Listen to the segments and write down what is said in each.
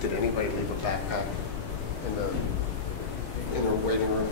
Did anybody leave a backpack in the waiting room?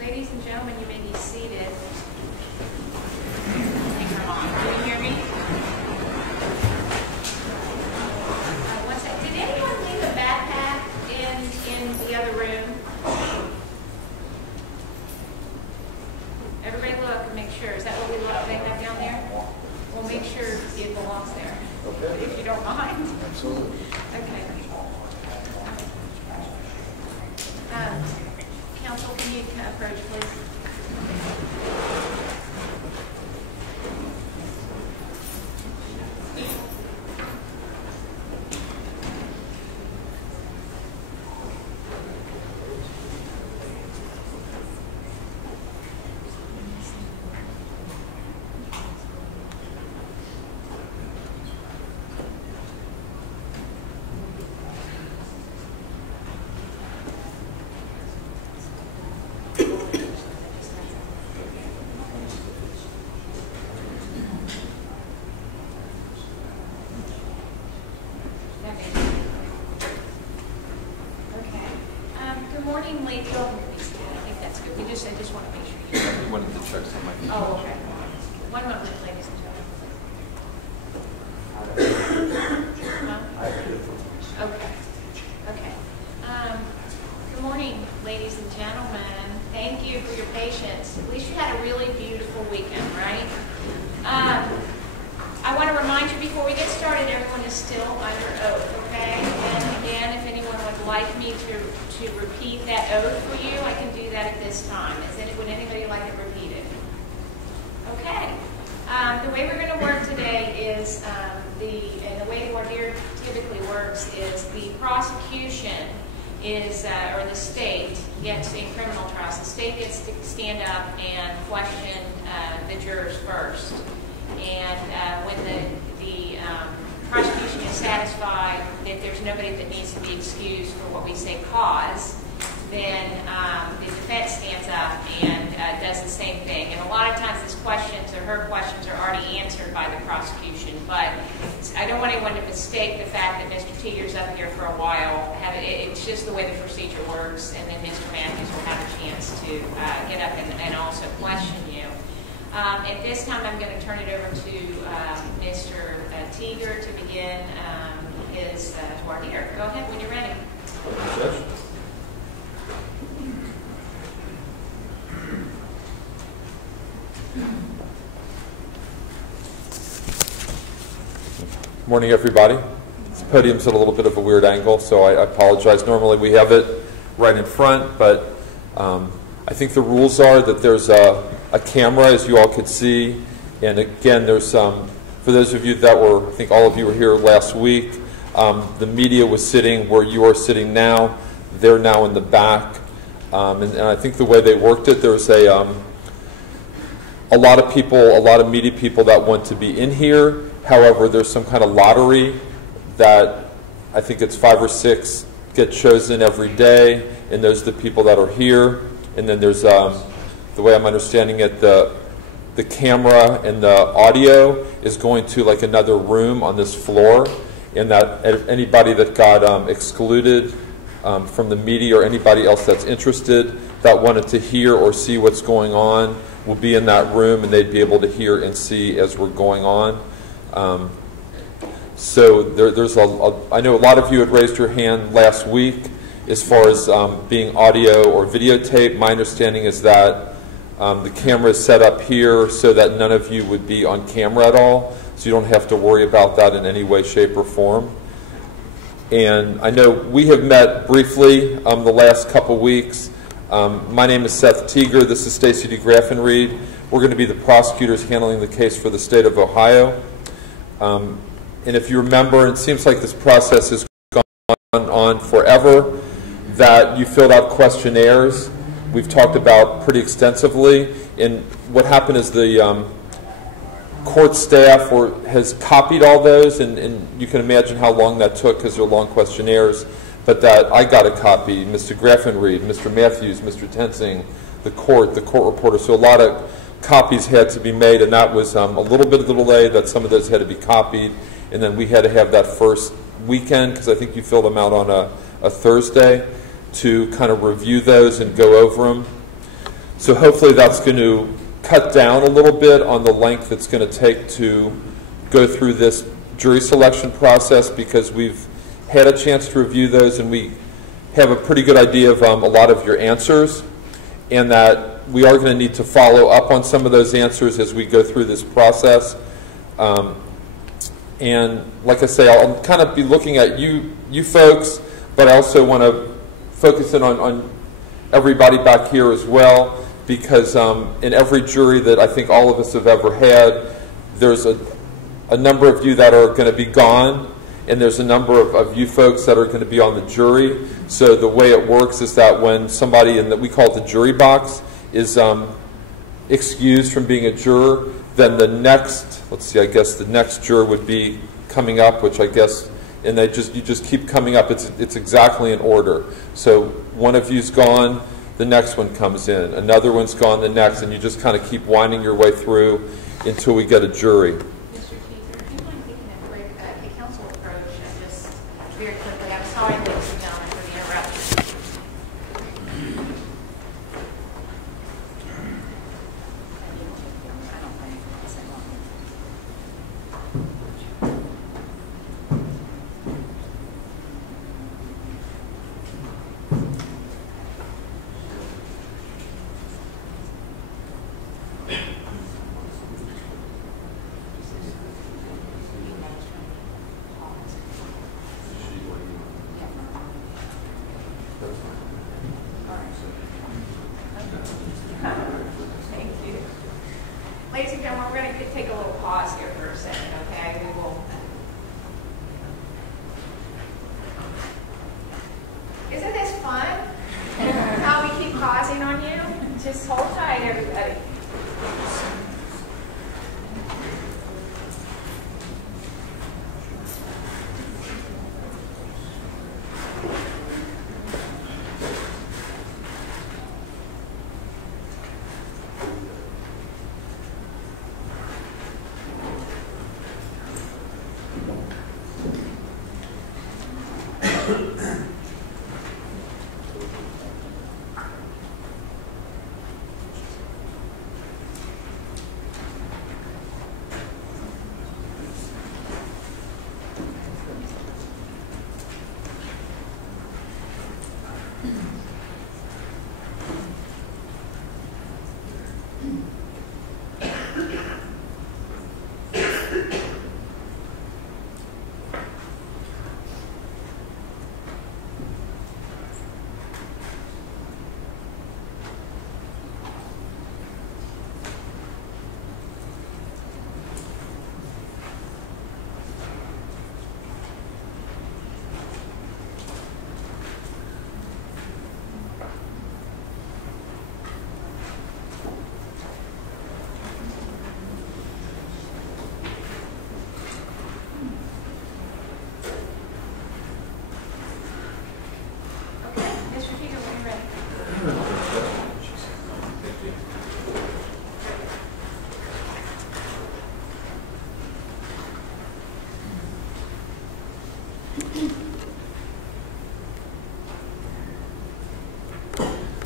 Ladies and gentlemen, you may be seated. Can you hear me? What's that? Did anyone leave a backpack in the other room? Everybody look and make sure. Is that what they have down there? We'll make sure it belongs there. Okay. If you don't mind. Absolutely. Okay. Counsel, can you approach, please? Morning, lady. I think that's good. I just want to make sure you. We wanted to check something. Oh, okay. One moment, ladies and gentlemen. Okay. Okay. Good morning, ladies and gentlemen. Thank you for your patience. At least you had a really beautiful weekend, right? I want to remind you before we get started, everyone is still under oath, okay? And again, if anyone would like me to repeat that oath for you, I can do that at this time. Would anybody like it repeated? Okay. The way we're going to work today is, the way voir dire typically works is the prosecution is, or the state gets, in criminal trials, the state gets to stand up and question the jurors first. And when the prosecution is satisfied that there's nobody that needs to be excused for what we say cause, then the defense stands up and does the same thing. And a lot of times his questions or her questions are already answered by the prosecution. But I don't want anyone to mistake the fact that Mr. Teeter's up here for a while. It's just the way the procedure works. And then Mr. Matthews will have a chance to get up and also question you. At this time, I'm going to turn it over to Mr. Teeter to begin his voir dire. Go ahead when you're ready. Judge. Morning, everybody. This podium's at a little bit of a weird angle, so I apologize. Normally we have it right in front, but I think the rules are that there's a camera, as you all could see, and again, there's for those of you that were, I think all of you were here last week, the media was sitting where you are sitting now. They're now in the back, and I think the way they worked it, there was a lot of people, a lot of media people that want to be in here. However, there's some kind of lottery that I think it's 5 or 6 get chosen every day, and those are the people that are here. And then there's, the way I'm understanding it, the camera and the audio is going to like another room on this floor, and that anybody that got excluded from the media or anybody else that's interested that wanted to hear or see what's going on will be in that room, and they'd be able to hear and see as we're going on. So there's I know a lot of you had raised your hand last week as far as being audio or videotape. My understanding is that the camera is set up here so that none of you would be on camera at all, so you don't have to worry about that in any way, shape, or form. And I know we have met briefly the last couple weeks. My name is Seth Teeger. This is Stacy DeGraffenreid. We're going to be the prosecutors handling the case for the state of Ohio. And if you remember, it seems like this process has gone on forever, that you filled out questionnaires we've talked about pretty extensively. And what happened is the court staff has copied all those, and you can imagine how long that took because they're long questionnaires. But that I got a copy, Mr. Graffenreid, Mr. Matthews, Mr. Tensing, the court reporter. So a lot of copies had to be made, and that was a little bit of the delay that some of those had to be copied. And then we had to have that first weekend, because I think you filled them out on a Thursday, to kind of review those and go over them. So hopefully that's going to cut down a little bit on the length it's going to take to go through this jury selection process, because we've had a chance to review those and we have a pretty good idea of a lot of your answers, and that we are going to need to follow up on some of those answers as we go through this process. And like I say, I'll kind of be looking at you folks, but I also want to focus in on everybody back here as well, because in every jury that I think all of us have ever had, there's a number of you that are going to be gone, and there's a number of you folks that are going to be on the jury. So the way it works is that when somebody in we call it the jury box is excused from being a juror, then the next, let's see, I guess the next juror would be coming up, which I guess, and you just keep coming up. It's exactly in order. So one of you's gone, the next one comes in. Another one's gone, the next, and you just kind of keep winding your way through until we get a jury. Mr. Teeger, do you mind taking a quick council approach and just very quickly? I'm sorry, ladies and gentlemen, for the interruption. Thank you. Ladies and gentlemen, we're going to take a little pause here for a second, okay? We will. Isn't this fun? How we keep pausing on you? Just hold tight, everybody.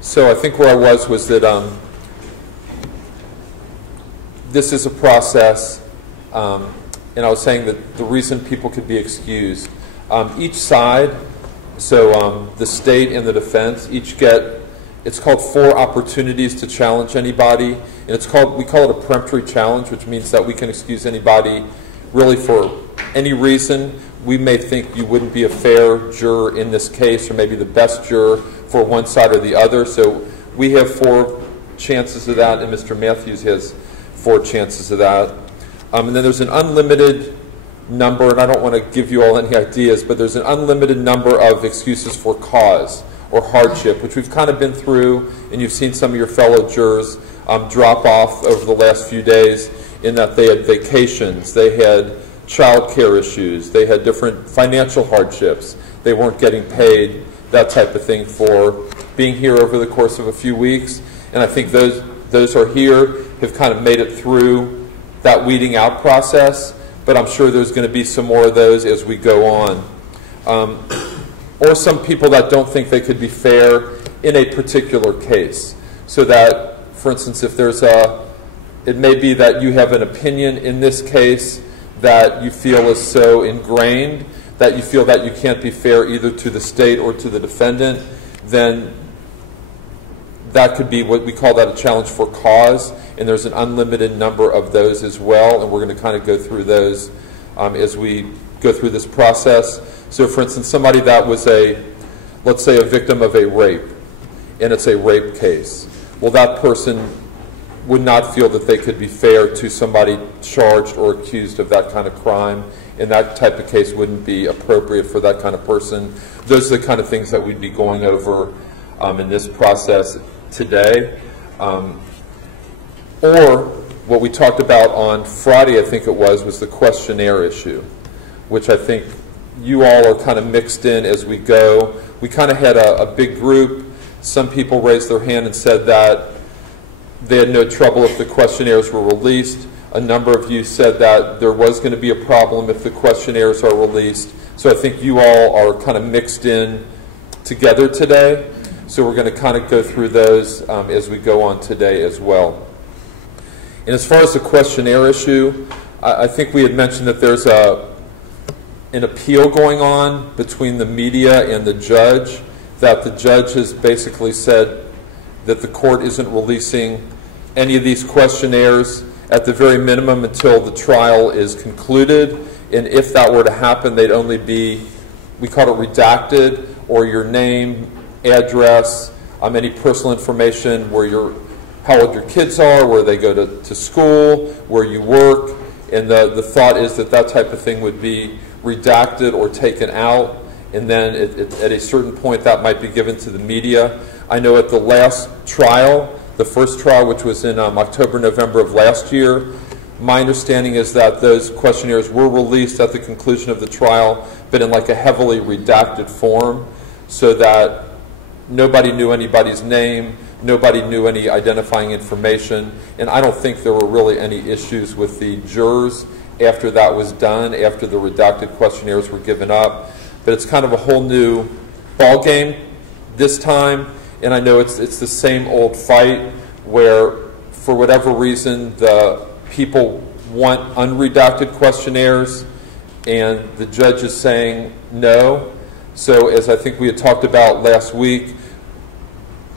So I think where I was that this is a process, and I was saying that the reason people could be excused, each side, so the state and the defense, each get, it's called 4 opportunities to challenge anybody, and we call it a peremptory challenge, which means that we can excuse anybody really for any reason. We may think you wouldn't be a fair juror in this case, or maybe the best juror for one side or the other. So we have 4 chances of that, and Mr. Matthews has 4 chances of that. And then there's an unlimited number, and I don't want to give you all any ideas, but there's an unlimited number of excuses for cause or hardship, which we've kind of been through, and you've seen some of your fellow jurors drop off over the last few days in that they had vacations, they had child care issues, they had different financial hardships, they weren't getting paid, that type of thing for being here over the course of a few weeks. And I think those are here, have kind of made it through that weeding out process, but I'm sure there's going to be some more of those as we go on. Or some people that don't think they could be fair in a particular case. So that, for instance, if there's it may be that you have an opinion in this case that you feel is so ingrained that you feel that you can't be fair either to the state or to the defendant, then that could be what we call that a challenge for cause, and there's an unlimited number of those as well, and we're going to kind of go through those as we go through this process. So for instance, somebody that was let's say a victim of a rape, and it's a rape case. Well, that person would not feel that they could be fair to somebody charged or accused of that kind of crime, and that type of case wouldn't be appropriate for that kind of person. Those are the kind of things that we'd be going over in this process today. Or what we talked about on Friday, I think it was the questionnaire issue, which I think you all are kind of mixed in as we go. We kind of had a big group. Some people raised their hand and said that they had no trouble if the questionnaires were released. A number of you said that there was going to be a problem if the questionnaires are released. So I think you all are kind of mixed in together today. So we're going to kind of go through those as we go on today as well. And as far as the questionnaire issue, I think we had mentioned that there's an appeal going on between the media and the judge, that the judge has basically said that the court isn't releasing any of these questionnaires at the very minimum until the trial is concluded. And if that were to happen, they'd only be, we call it redacted, or your name, address, any personal information, how old your kids are, where they go to school, where you work. And the thought is that that type of thing would be redacted or taken out, and then at a certain point that might be given to the media. I know at the last trial, the first trial, which was in October, November of last year, my understanding is that those questionnaires were released at the conclusion of the trial, but in like a heavily redacted form, so that nobody knew anybody's name, nobody knew any identifying information, and I don't think there were really any issues with the jurors after that was done, after the redacted questionnaires were given up. But it's kind of a whole new ball game this time, and I know it's the same old fight where, for whatever reason, the people want unredacted questionnaires, and the judge is saying no. So as I think we had talked about last week,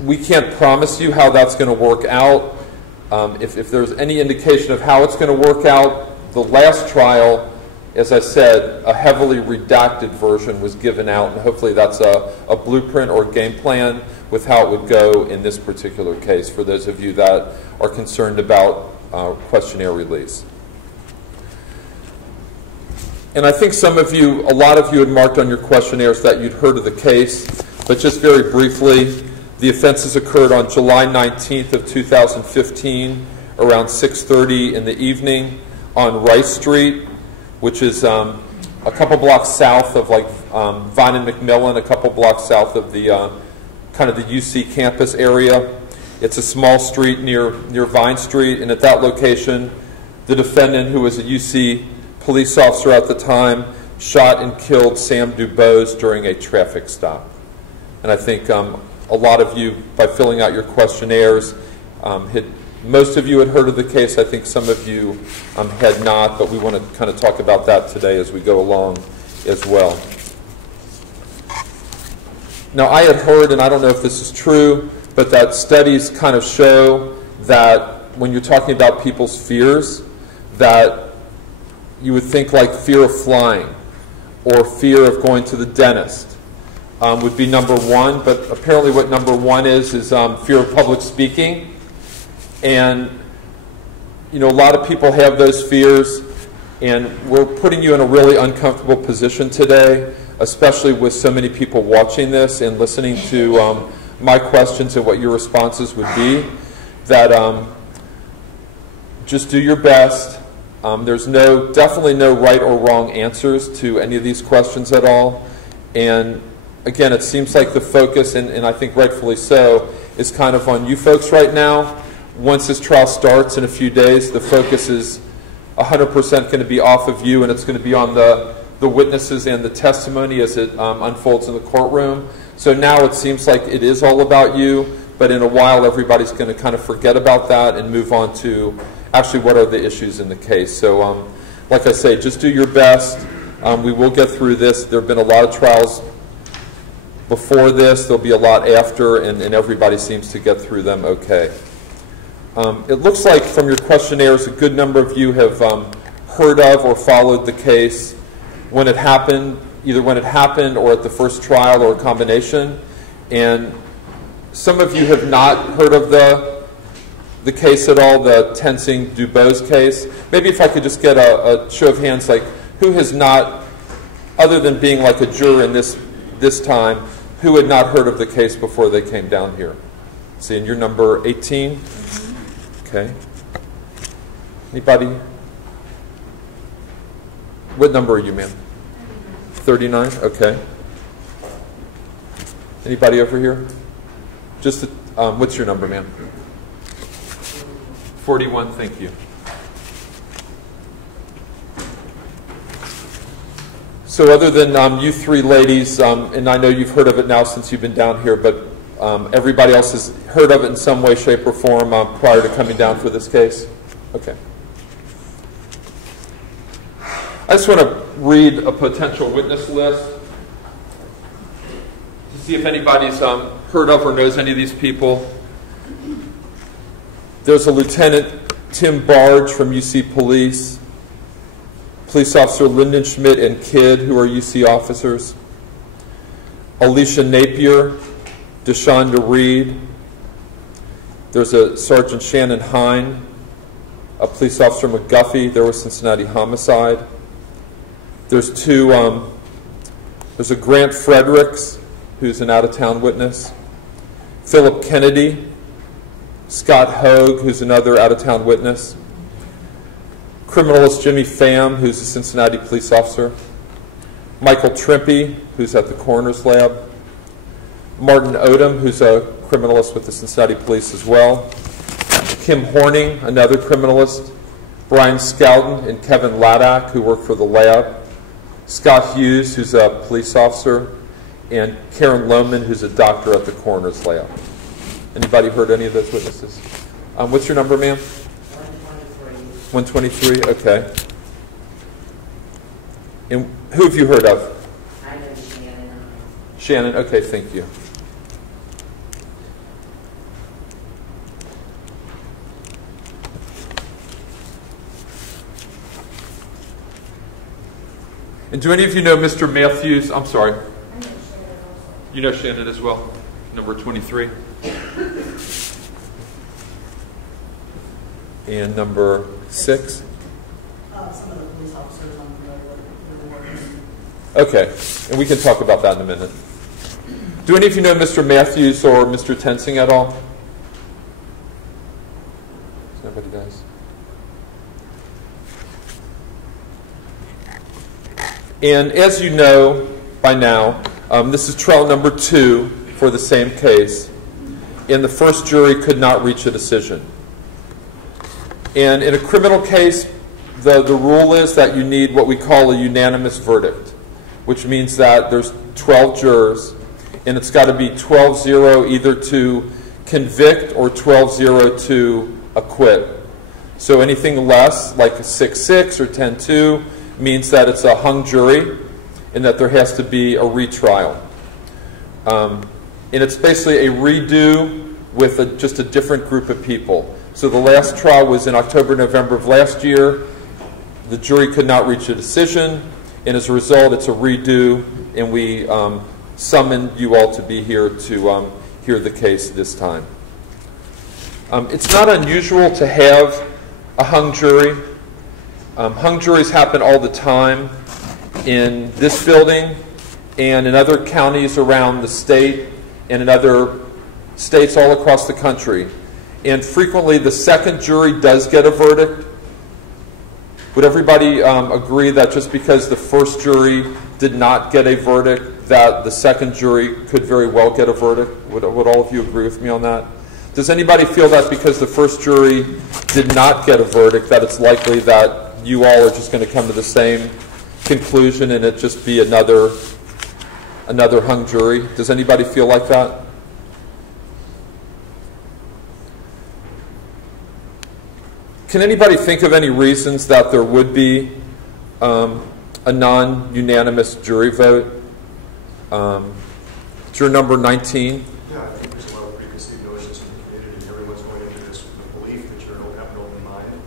we can't promise you how that's going to work out. If there's any indication of how it's going to work out, the last trial, as I said, a heavily redacted version was given out, and hopefully that's a blueprint or game plan with how it would go in this particular case for those of you that are concerned about questionnaire release. And I think some of you, a lot of you had marked on your questionnaires that you'd heard of the case, but just very briefly, the offenses occurred on July 19th of 2015 around 6:30 in the evening on Rice Street, which is a couple blocks south of Vine and McMillan, a couple blocks south of the kind of the UC campus area. It's a small street near Vine Street, and at that location, the defendant, who was a UC police officer at the time, shot and killed Sam Dubose during a traffic stop. And I think a lot of you, by filling out your questionnaires, most of you had heard of the case. I think some of you had not, but we want to kind of talk about that today as we go along as well. Now, I had heard, and I don't know if this is true, but that studies kind of show that when you're talking about people's fears, that you would think like fear of flying, or fear of going to the dentist, would be number one, but apparently what number one is fear of public speaking. And, you know, a lot of people have those fears, and we're putting you in a really uncomfortable position today, especially with so many people watching this and listening to my questions and what your responses would be, that just do your best. There's definitely no right or wrong answers to any of these questions at all. And again, it seems like the focus, and I think rightfully so, is kind of on you folks right now. Once this trial starts in a few days, the focus is 100% going to be off of you, and it's going to be on the witnesses and the testimony as it unfolds in the courtroom. So now it seems like it is all about you, but in a while everybody's going to kind of forget about that and move on to actually what are the issues in the case. So like I say, just do your best. We will get through this. There have been a lot of trials before this. There'll be a lot after, and everybody seems to get through them okay. It looks like from your questionnaires a good number of you have heard of or followed the case when it happened, either when it happened or at the first trial or a combination. And some of you have not heard of the case at all, the Tensing-Dubose case. Maybe if I could just get a show of hands, like who has not, other than being like a juror in this time, who had not heard of the case before they came down here? See, and you're number 18? Okay. Anybody? What number are you, ma'am? 39? Okay. Anybody over here? Just, what's your number, ma'am? 41, thank you. So other than you three ladies, and I know you've heard of it now since you've been down here, but everybody else has heard of it in some way, shape, or form prior to coming down for this case? Okay. I just want to read a potential witness list to see if anybody's heard of or knows any of these people. There's a Lieutenant Tim Barge from UC Police, Police Officer Lyndon Schmidt and Kidd, who are UC officers, Alicia Napier, Deshonda Reed. There's a Sergeant Shannon Hine, a Police Officer McGuffey. There was Cincinnati homicide. There's there's a Grant Fredericks, who's an out-of-town witness, Philip Kennedy, Scott Hogue, who's another out-of-town witness, criminalist Jimmy Pham, who's a Cincinnati police officer, Michael Trimpe, who's at the coroner's lab, Martin Odom, who's a criminalist with the Cincinnati police as well, Kim Horning, another criminalist, Brian Scouten and Kevin Laddack, who work for the lab, Scott Hughes, who's a police officer, and Karen Lohman, who's a doctor at the coroner's lab. Anybody heard any of those witnesses? What's your number, ma'am? 123. 123, okay. And who have you heard of? I know Shannon. Shannon, okay, thank you. And do any of you know Mr. Matthews? I'm sorry. I know Shannon also. You know Shannon as well? Number 23. And number 6? Some of the police officers on the working. Okay, and we can talk about that in a minute. Do any of you know Mr. Matthews or Mr. Tensing at all? Nobody does. And as you know by now, this is trial number 2 for the same case, and the first jury could not reach a decision. And in a criminal case, the rule is that you need what we call a unanimous verdict, which means that there's 12 jurors, and it's got to be 12-0 either to convict or 12-0 to acquit. So anything less, like a 6-6 or 10-2, means that it's a hung jury and that there has to be a retrial. And it's basically a redo with just a different group of people. So the last trial was in October, November of last year. The jury could not reach a decision, and as a result, it's a redo, and we summoned you all to be here to hear the case this time. It's not unusual to have a hung jury. Hung juries happen all the time in this building and in other counties around the state and in other states all across the country. And frequently the second jury does get a verdict. Would everybody agree that just because the first jury did not get a verdict, that the second jury could very well get a verdict? Would all of you agree with me on that? Does anybody feel that because the first jury did not get a verdict, that it's likely that you all are just going to come to the same conclusion and it just be another hung jury? Does anybody feel like that? Can anybody think of any reasons that there would be a non-unanimous jury vote? Juror number 19. Yeah, I think there's a lot of preconceived notions in the community, and everyone's going into this with the belief that you're have an open mind.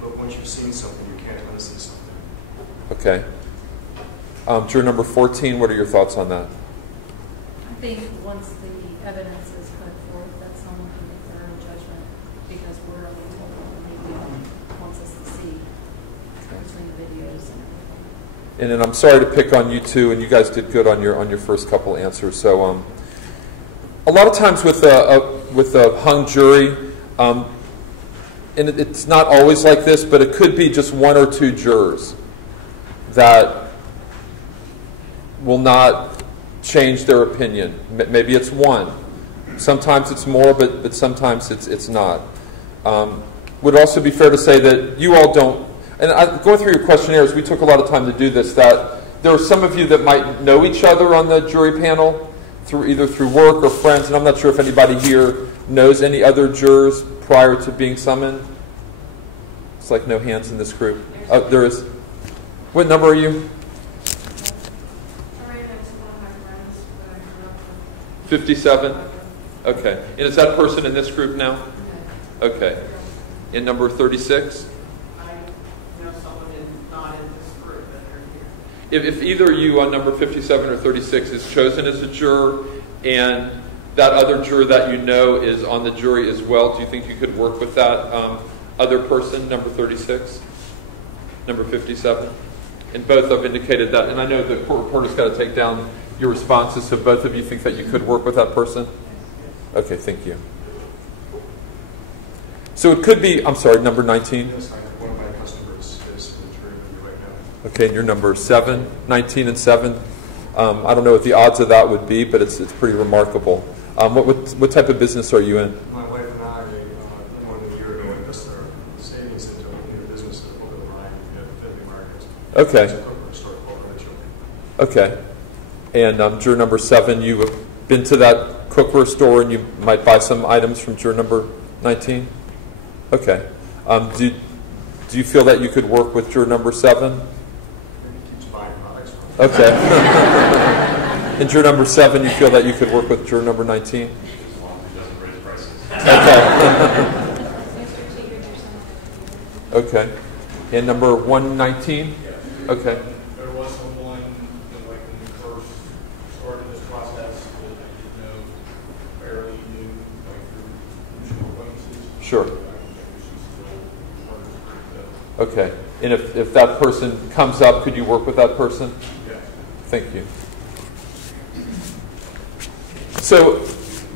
But once you've seen something, you can't unsee something. Okay. Juror number 14, what are your thoughts on that? I think once the evidence is put forth, that someone can make their own judgment, because we're only told what the media wants us to see between the videos and everything. And then I'm sorry to pick on you two, and you guys did good on your first couple answers. So a lot of times with a hung jury, and it's not always like this, but it could be just one or two jurors that will not change their opinion. Maybe it's one. Sometimes it's more, but sometimes it's not. Would it also be fair to say that you all don't, and going through your questionnaires, we took a lot of time to do this, that there are some of you that might know each other on the jury panel, either through work or friends, and I'm not sure if anybody here knows any other jurors prior to being summoned. It's like no hands in this group. Oh, there is. What number are you? 57? Okay. And is that person in this group now? Okay. And number 36? I know someone not in this group, but they're here. If either you on number 57 or 36 is chosen as a juror, and that other juror that you know is on the jury as well, do you think you could work with that other person, number 36, number 57? And both have indicated that. And I know the court reporter's got to take down your responses, so both of you think that you could work with that person? Okay, thank you. So it could be, I'm sorry, number 19? Yes, one of my customers is in the jury with me right now. Okay, and you're number 7, 19 and 7. I don't know what the odds of that would be, but it's pretty remarkable. What type of business are you in? My wife and I, more than a year ago, invested our savings into opening a business at Law&Crime at February Market. Okay. It's a corporate store called Rachel. Okay. And juror number 7, you have been to that cookware store and you might buy some items from juror number 19? Okay. Do you feel that you could work with juror number 7? Maybe keeps buying products from Okay. And juror number 7, you feel that you could work with juror number 19? as long as he doesn't raise prices. Okay. Okay. And number 119? Okay. There was someone that, like, when we first started this process, that I didn't know, fairly new, like through mutual acquaintances. Sure. I don't think that she's still part of the group, Okay. And if that person comes up, could you work with that person? yeah. Thank you. So,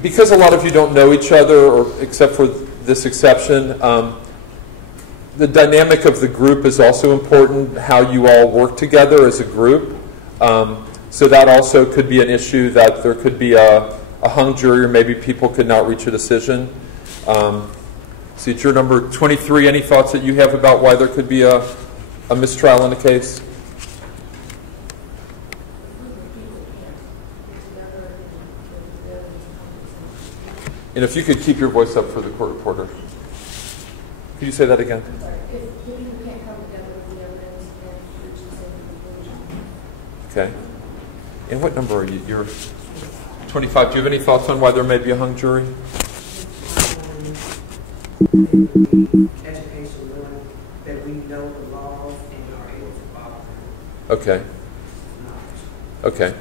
because a lot of you don't know each other, or except for this exception, the dynamic of the group is also important, how you all work together as a group. So that also could be an issue, that there could be a hung jury, or maybe people could not reach a decision. See, juror number 23, any thoughts that you have about why there could be a mistrial in a case? And if you could keep your voice up for the court reporter. Could you say that again? I'm sorry, if people can't come together with the evidence and reach the same conclusion. Okay. And what number are you? You're 25. Do you have any thoughts on why there may be a hung jury? Education, learning that we know the laws and are able to follow them. Okay. Okay.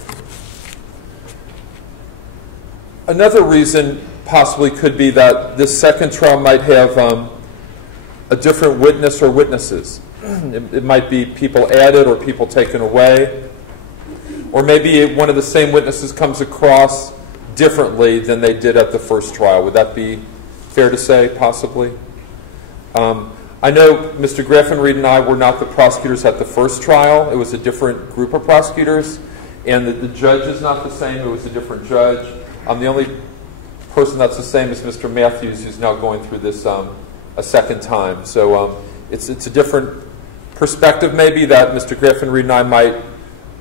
Another reason possibly could be that this second trial might have a different witness or witnesses. It might be people added or people taken away. Or maybe one of the same witnesses comes across differently than they did at the first trial. Would that be fair to say, possibly? I know Mr. Graffenried and I were not the prosecutors at the first trial. It was a different group of prosecutors. And the judge is not the same. It was a different judge. The only person that's the same is Mr. Matthews, who's now going through this a second time. So it's a different perspective maybe that Mr. Graffenried and I might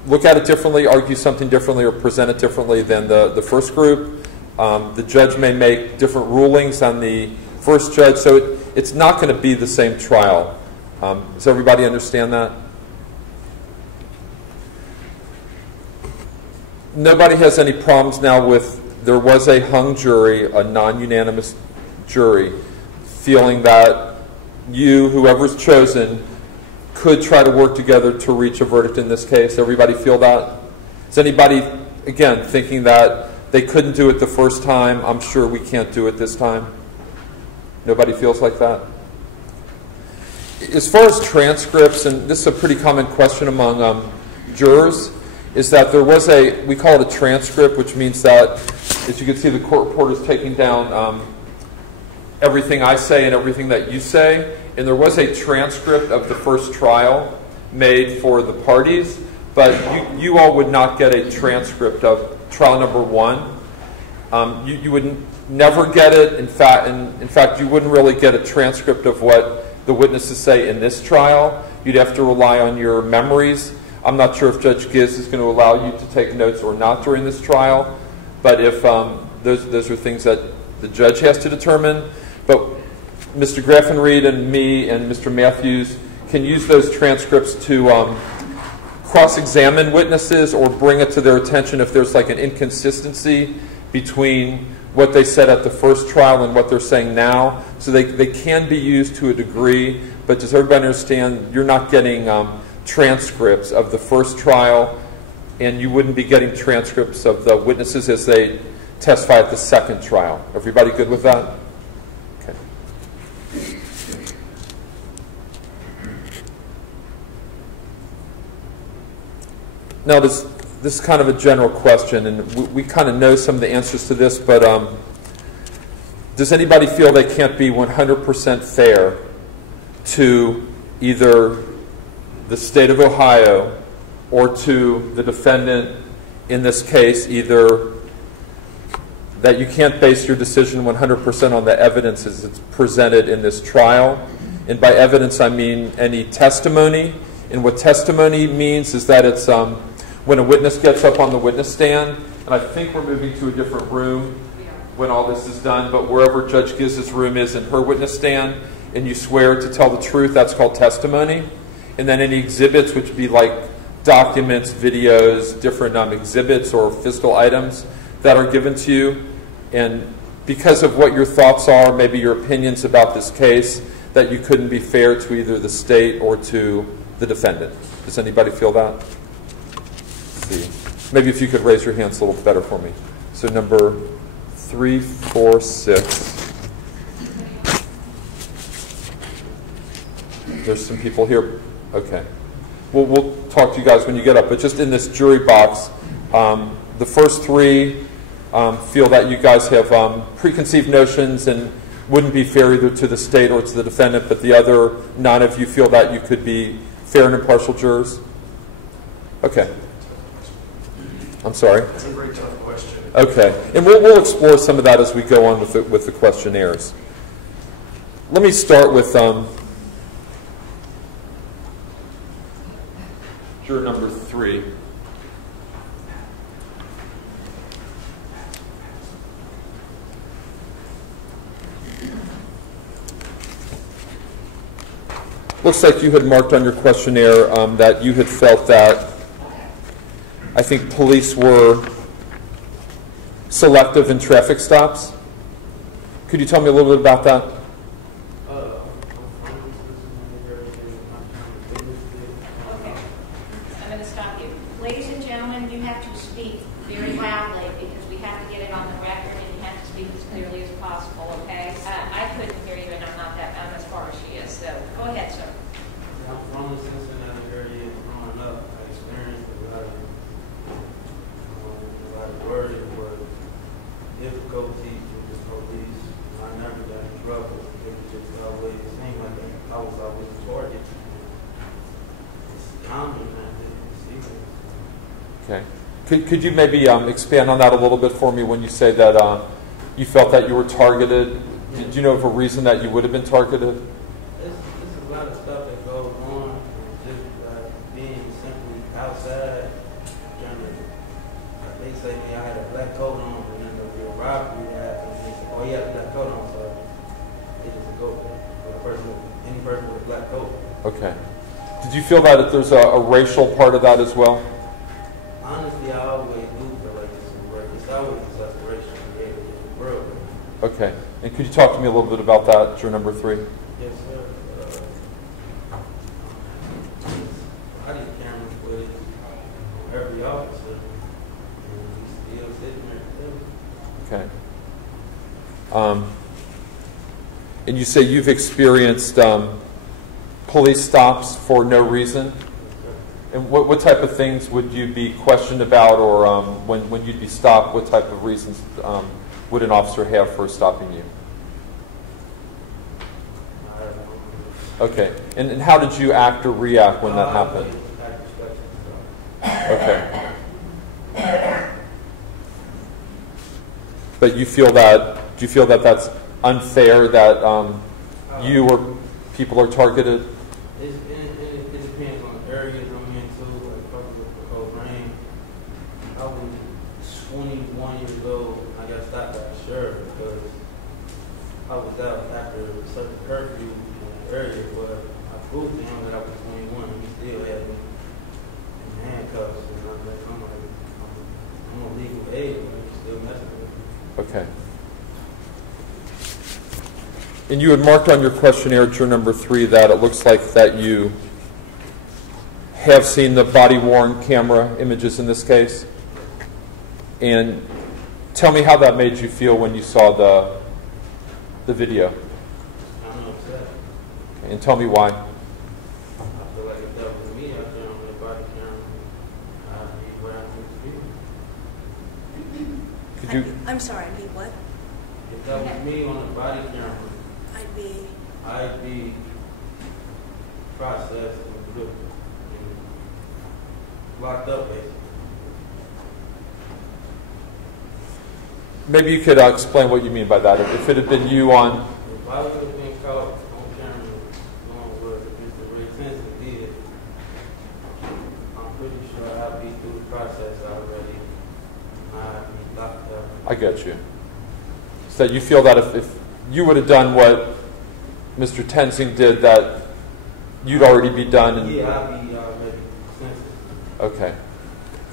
look at it differently, argue something differently, or present it differently than the first group. The judge may make different rulings on the first judge, so it's not going to be the same trial. Does everybody understand that? Nobody has any problems now with, there was a hung jury, a non-unanimous jury, feeling that you, whoever's chosen, could try to work together to reach a verdict in this case. Everybody feel that? Is anybody, again, thinking that they couldn't do it the first time? I'm sure we can't do it this time. Nobody feels like that? As far as transcripts, and this is a pretty common question among jurors, is that there was we call it a transcript, which means that, as you can see, the court reporter is taking down everything I say and everything that you say. And there was a transcript of the first trial made for the parties, but you all would not get a transcript of trial number 1. You would never get it. In fact, you wouldn't really get a transcript of what the witnesses say in this trial. You'd have to rely on your memories. I'm not sure if Judge Giz is going to allow you to take notes or not during this trial, but if those are things that the judge has to determine. But Mr. Graffenried and me and Mr. Matthews can use those transcripts to cross-examine witnesses or bring it to their attention if there's like an inconsistency between what they said at the first trial and what they're saying now. So they can be used to a degree, but does everybody understand you're not getting transcripts of the first trial, and you wouldn't be getting transcripts of the witnesses as they testify at the second trial. Everybody good with that? Okay. Now, this is kind of a general question, and we kind of know some of the answers to this, but does anybody feel they can't be 100% fair to either the state of Ohio or to the defendant in this case, either that you can't base your decision 100% on the evidence as it's presented in this trial? And by evidence, I mean any testimony. And what testimony means is that it's when a witness gets up on the witness stand, and I think we're moving to a different room when all this is done, but wherever Judge Giz's room is in her witness stand, and you swear to tell the truth, that's called testimony. And then any exhibits, which would be like documents, videos, different exhibits or physical items that are given to you. And because of what your thoughts are, maybe your opinions about this case, that you couldn't be fair to either the state or to the defendant. Does anybody feel that? Let's see. Maybe if you could raise your hands a little better for me. So number 3, 4, 6. There's some people here. Okay. We'll talk to you guys when you get up. But just in this jury box, the first 3 feel that you guys have preconceived notions and wouldn't be fair either to the state or to the defendant, but the other 9 of you feel that you could be fair and impartial jurors? Okay. I'm sorry? That's a very tough question. Okay. And we'll explore some of that as we go on with the questionnaires. Let me start with juror number 3. Looks like you had marked on your questionnaire that you had felt that I think police were selective in traffic stops. Could you tell me a little bit about that? Okay, I'm going to stop you. Ladies and gentlemen, you have to speak very loudly because we have to get it on the record ahead, sir. I'm from the Cincinnati area. Growing up, I experienced a lot of worry or difficulty with the police. I never got in trouble. It was just always seemed like I was always a target. It's common that they see it. Okay. Could you maybe expand on that a little bit for me when you say that you felt that you were targeted? Did you know of a reason that you would have been targeted? It's a lot of stuff that goes on. Just being simply outside, trying to, they say, hey, I had a black coat on, and then there'll be a robbery happened. They say, oh, you had a black coat on, so they just go for any person with a black coat. Okay. Did you feel that there's a racial part of that as well? Honestly, I always do feel like it's always a separation created in the world. Okay. And could you talk to me a little bit about that, juror number 3? Yes, sir. Body camera footage on every officer, and he's still sitting there. Okay. And you say you've experienced police stops for no reason? And what type of things would you be questioned about, or when you'd be stopped, what type of reasons would an officer have for stopping you? Okay. And how did you act or react when that happened? Okay. But do you feel that that's unfair that you or people are targeted? It depends on the areas I'm into, like probably with the whole brain. I was 21 years old, and I got stopped by the sheriff because I was out after a certain curfew in the area, but I proved to him that I was 21, and he still had me in handcuffs, and I'm like, I'm on legal aid, but he's still messing with me. Okay. And you had marked on your questionnaire, juror number 3, that it looks like that you have seen the body-worn camera images in this case. And tell me how that made you feel when you saw the video. I'm upset. Okay. And tell me why. I feel like if that was me out there on the body camera, I'd be where I need to be. Could you? I'm sorry, I'd be what? If that was me on the body camera, I'd be, processed and locked up, basically. Maybe you could explain what you mean by that. If it had been you on... If I would have been caught on camera doing what Mr. Ray Simpson did, I'm pretty sure I'd be through the process already. I'd be locked up. I get you. So you feel that if you would have done what Mr. Tenzing did, that you'd already be done? And, yeah, I'd be already sentenced. Okay.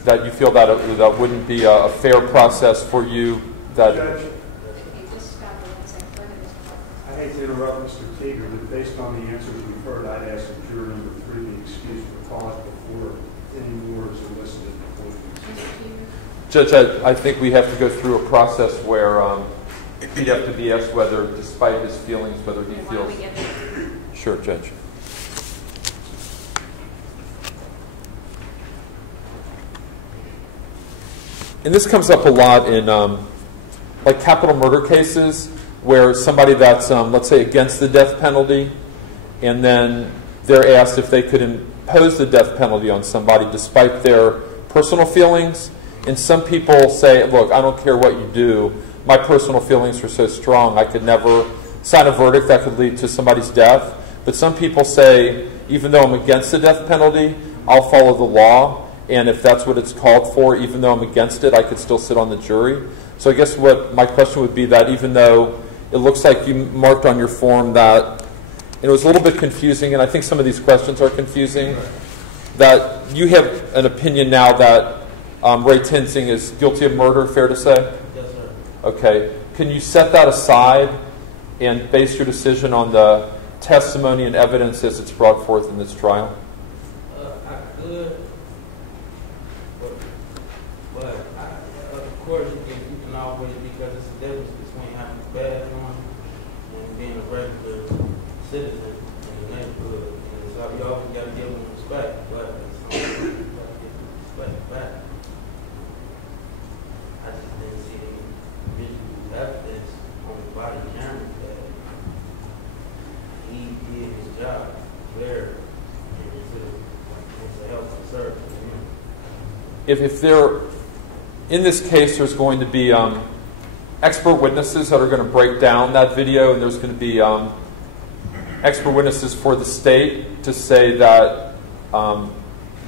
That you feel that that wouldn't be a fair process for you? That Judge, You just stop for 1 second. Go ahead, Mr. Parker. I hate to interrupt Mr. Teeger, but based on the answer that we've heard, I'd ask that juror number 3 be excused for cause before any more is elicited before the Judge, I think we have to go through a process where he'd have to be asked whether, despite his feelings, whether he Why don't feels... we get there? Sure, Judge. And this comes up a lot in like capital murder cases where somebody that's, let's say, against the death penalty, and then they're asked if they could impose the death penalty on somebody despite their personal feelings. And some people say, look, I don't care what you do. My personal feelings are so strong, I could never sign a verdict that could lead to somebody's death. But some people say, even though I'm against the death penalty, I'll follow the law. And if that's what it's called for, even though I'm against it, I could still sit on the jury. So I guess what my question would be that even though it looks like you marked on your form that, and it was a little bit confusing, and I think some of these questions are confusing, that you have an opinion now that Ray Tenzing is guilty of murder, fair to say? Yes, sir. Okay. Can you set that aside and base your decision on the testimony and evidence as it's brought forth in this trial? I could, but of course you can always, because it's a difference between having a bad one and being a regular citizen in the neighborhood. you always got to give them respect, but at some point, you got to give them respect back. I just didn't see any visual evidence on the body camera that he did his job clear and to help and serve. If there, in this case, there's going to be expert witnesses that are going to break down that video, and there's going to be expert witnesses for the state to say that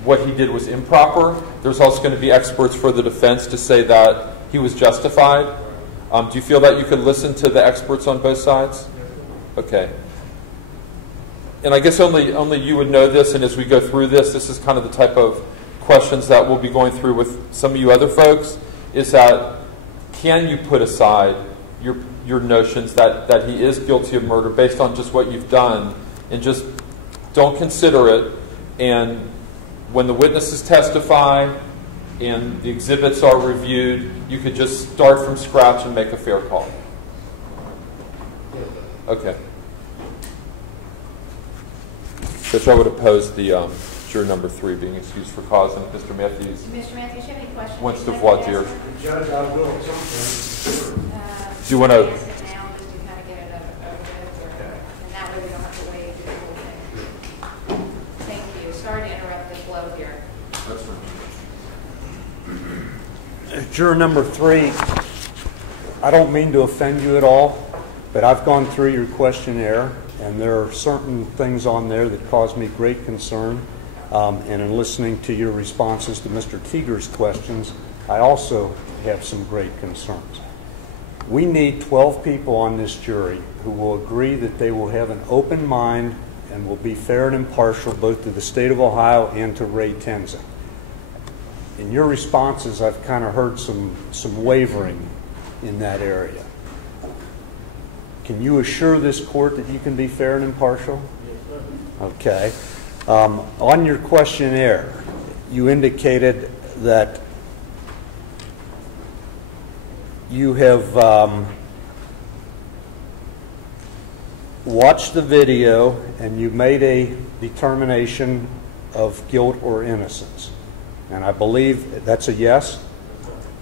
what he did was improper. There's also going to be experts for the defense to say that he was justified. Do you feel that you could listen to the experts on both sides? Okay. And I guess only you would know this, and as we go through this is kind of the type of questions that we'll be going through with some of you other folks, is that can you put aside your notions that he is guilty of murder based on just what you've done, and just don't consider it, and when the witnesses testify and the exhibits are reviewed, you could just start from scratch and make a fair call? Okay. Which I would oppose the juror number 3 being excused for cause, and Mr. Matthews. Mr. Matthews, you have any questions? Wants to voir dire. Judge, I will at some point. Do you want to? Ask it now, just to kind of get it over with, and that way we don't have to wait and do the whole thing. Thank you. Sorry to interrupt the flow here. That's fine. Juror number 3, I don't mean to offend you at all, but I've gone through your questionnaire, and there are certain things on there that cause me great concern. And in listening to your responses to Mr. Teeger's questions, I also have some great concerns. We need 12 people on this jury who will agree that they will have an open mind and will be fair and impartial both to the state of Ohio and to Ray Tenzin. In your responses, I've kind of heard some wavering in that area. Can you assure this court that you can be fair and impartial? Yes, sir. Okay. On your questionnaire, you indicated that you have watched the video and you made a determination of guilt or innocence. And I believe that's a yes?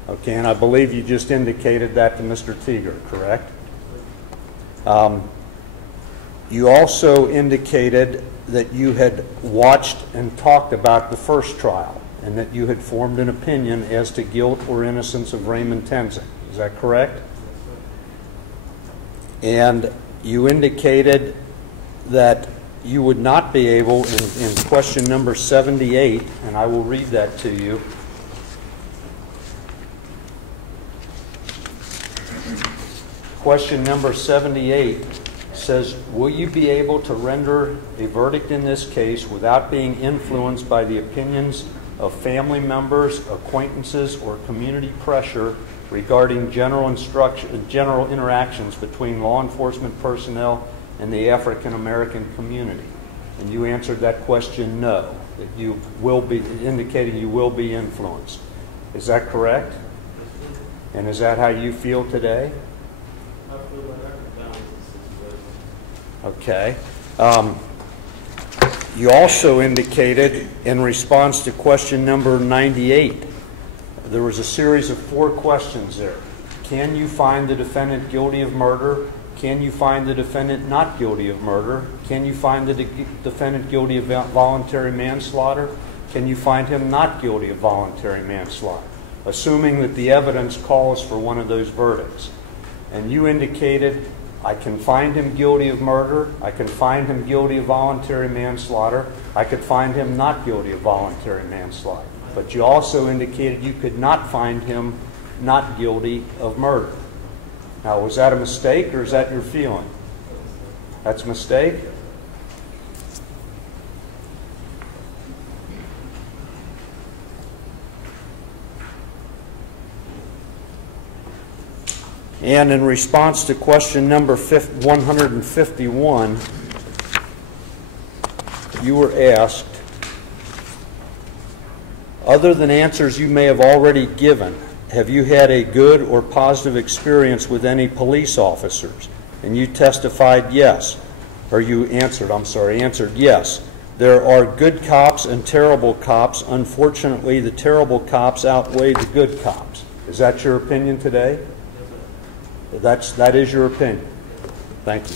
Okay, and I believe you just indicated that to Mr. Teeger, correct? You also indicated that you had watched and talked about the first trial and that you had formed an opinion as to guilt or innocence of Raymond Tenzin. Is that correct? And you indicated that you would not be able, in question number 78, and I will read that to you. Question number 78 says, will you be able to render a verdict in this case without being influenced by the opinions of family members, acquaintances, or community pressure regarding general interactions between law enforcement personnel and the African American community? And you answered that question no, that you will be, indicating you will be influenced. Is that correct? And is that how you feel today? I feel like I can balance the situation. Okay. You also indicated in response to question number 98, there was a series of 4 questions there. Can you find the defendant guilty of murder? Can you find the defendant not guilty of murder? Can you find the defendant guilty of voluntary manslaughter? Can you find him not guilty of voluntary manslaughter? Assuming that the evidence calls for one of those verdicts. And you indicated, I can find him guilty of murder, I can find him guilty of voluntary manslaughter, I could find him not guilty of voluntary manslaughter. But you also indicated you could not find him not guilty of murder. Now, was that a mistake or is that your feeling? That's a mistake? And in response to question number 151, you were asked, other than answers you may have already given, have you had a good or positive experience with any police officers? And you testified yes. Or you answered, answered yes. There are good cops and terrible cops. Unfortunately, the terrible cops outweigh the good cops. Is that your opinion today? That is your opinion. Thank you.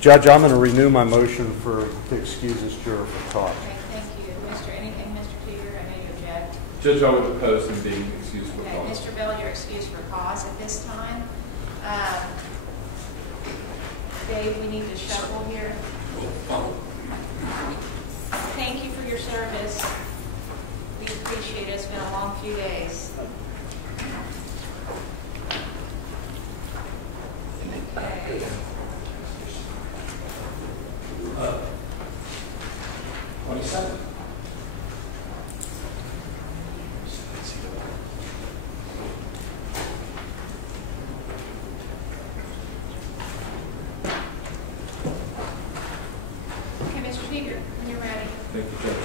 Judge, I'm going to renew my motion to excuse this juror for cause. Okay, thank you. Anything, Mr. Teeter? I know you object. Judge, I would oppose him being excused for Okay, cause. Mr. Bell, you're excused for cause at this time. Dave, we need to shuffle here. Thank you for your service. We appreciate it. It's been a long few days. Okay. 27. Okay, Mr. Teeter, when you're ready. Thank you, Judge.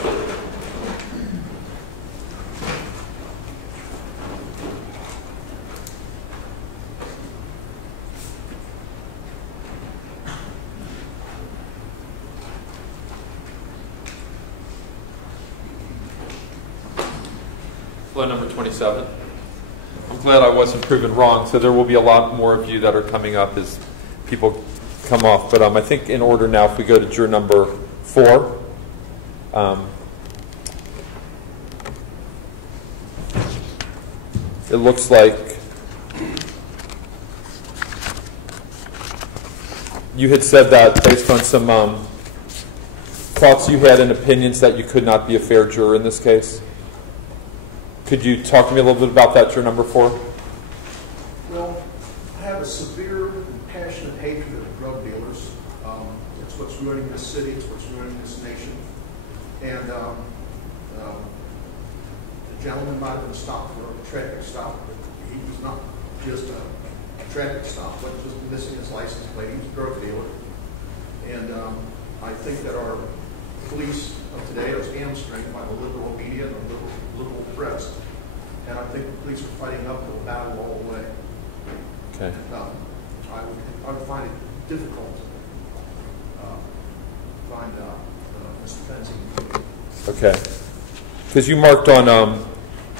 Flow number 27. I'm glad I wasn't proven wrong, so there will be a lot more of you that are coming up as people come off. But I think in order now, if we go to juror number 4. It looks like you had said that based on some thoughts you had and opinions that you could not be a fair juror in this case. Could you talk to me a little bit about that, juror number 4? Well, I have a severe and passionate hatred of drug dealers. It's what's ruining this city. It's what's ruining this nation. And the gentleman might have been stopped for a traffic stop, but he was not just a traffic stop, but just missing his license plate. He was a drug dealer. And I think that our police of today are hamstringed by the liberal media and the liberal press. And I think the police are fighting an uphill battle all the way. Okay. And, I would find it difficult to find Mr. Fenzing. Okay. Because you marked on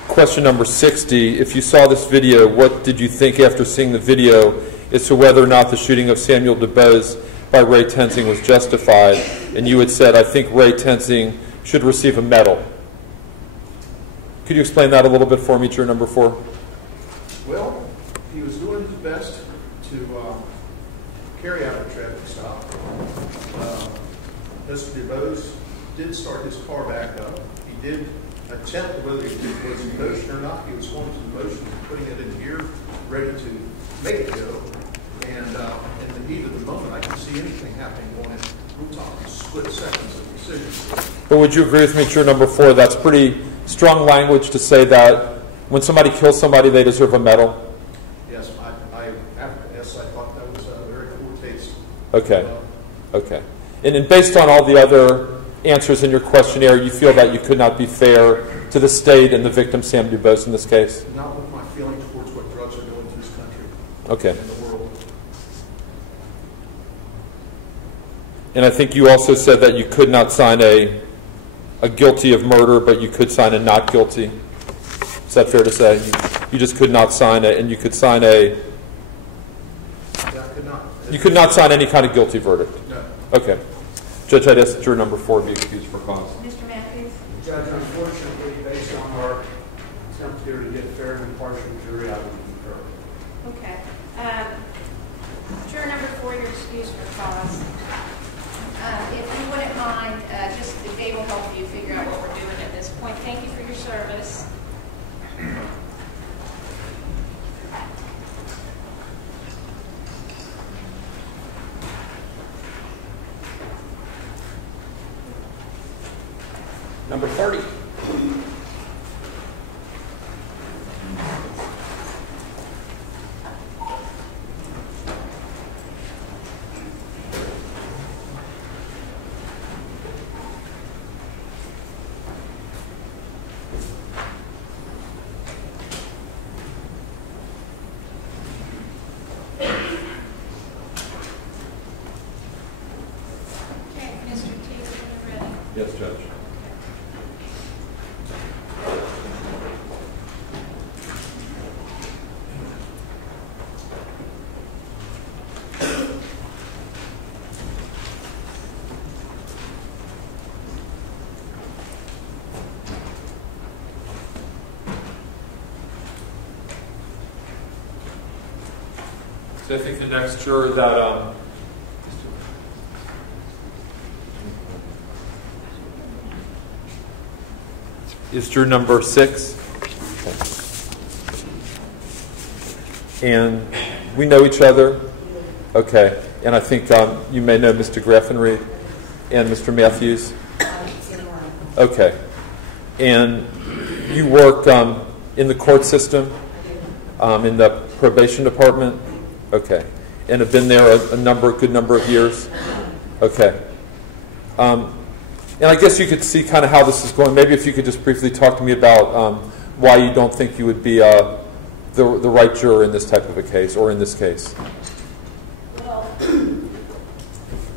question number 60, if you saw this video, what did you think after seeing the video as to whether or not the shooting of Samuel DuBose by Ray Tenzing was justified? And you had said, I think Ray Tenzing should receive a medal. Could you explain that a little bit for me, juror number 4? Well, he was doing his best to carry out a traffic stop. Mr. DuBose did start his car back up. He did attempt, whether it was in motion or not, he was going to the motion, putting it in gear, ready to make it go. And in the heat of the moment, I didn't see anything happening going in. We're talking split seconds of decision. But would you agree with me, juror number 4, that's pretty strong language to say that when somebody kills somebody, they deserve a medal? Yes, I thought that was a very poor taste. Okay. Okay. And based on all the other answers in your questionnaire, you feel that you could not be fair to the state and the victim, Sam DuBose, in this case? Not with my feeling towards what drugs are doing to this country. Okay. And the world. And I think you also said that you could not sign a guilty of murder, but you could sign a not guilty. Is that fair to say? You just could not sign it, and you could sign a... That could not. You could not sign any kind of guilty verdict? No. Okay. Judge, I'd ask juror number 4 be excused for cause. Mr. Matthews? Judge, unfortunately, based on our attempt here to get a fair and impartial jury, I would concur. Okay. Juror number 4, you're excused for cause. If you wouldn't mind, if they will help you figure out what we're doing at this point. Thank you for your service. Number 30. Okay, Mr. Teeter, when you're ready. Yes, Judge. So I think the next juror that is juror number 6. Okay. And we know each other. Okay. And I think you may know Mr. Graffenried and Mr. Matthews. Okay. And you work in the court system, in the probation department? Okay. And have been there a good number of years? Okay. And I guess you could see kind of how this is going. Maybe if you could just briefly talk to me about why you don't think you would be the right juror in this type of a case, or in this case. Well,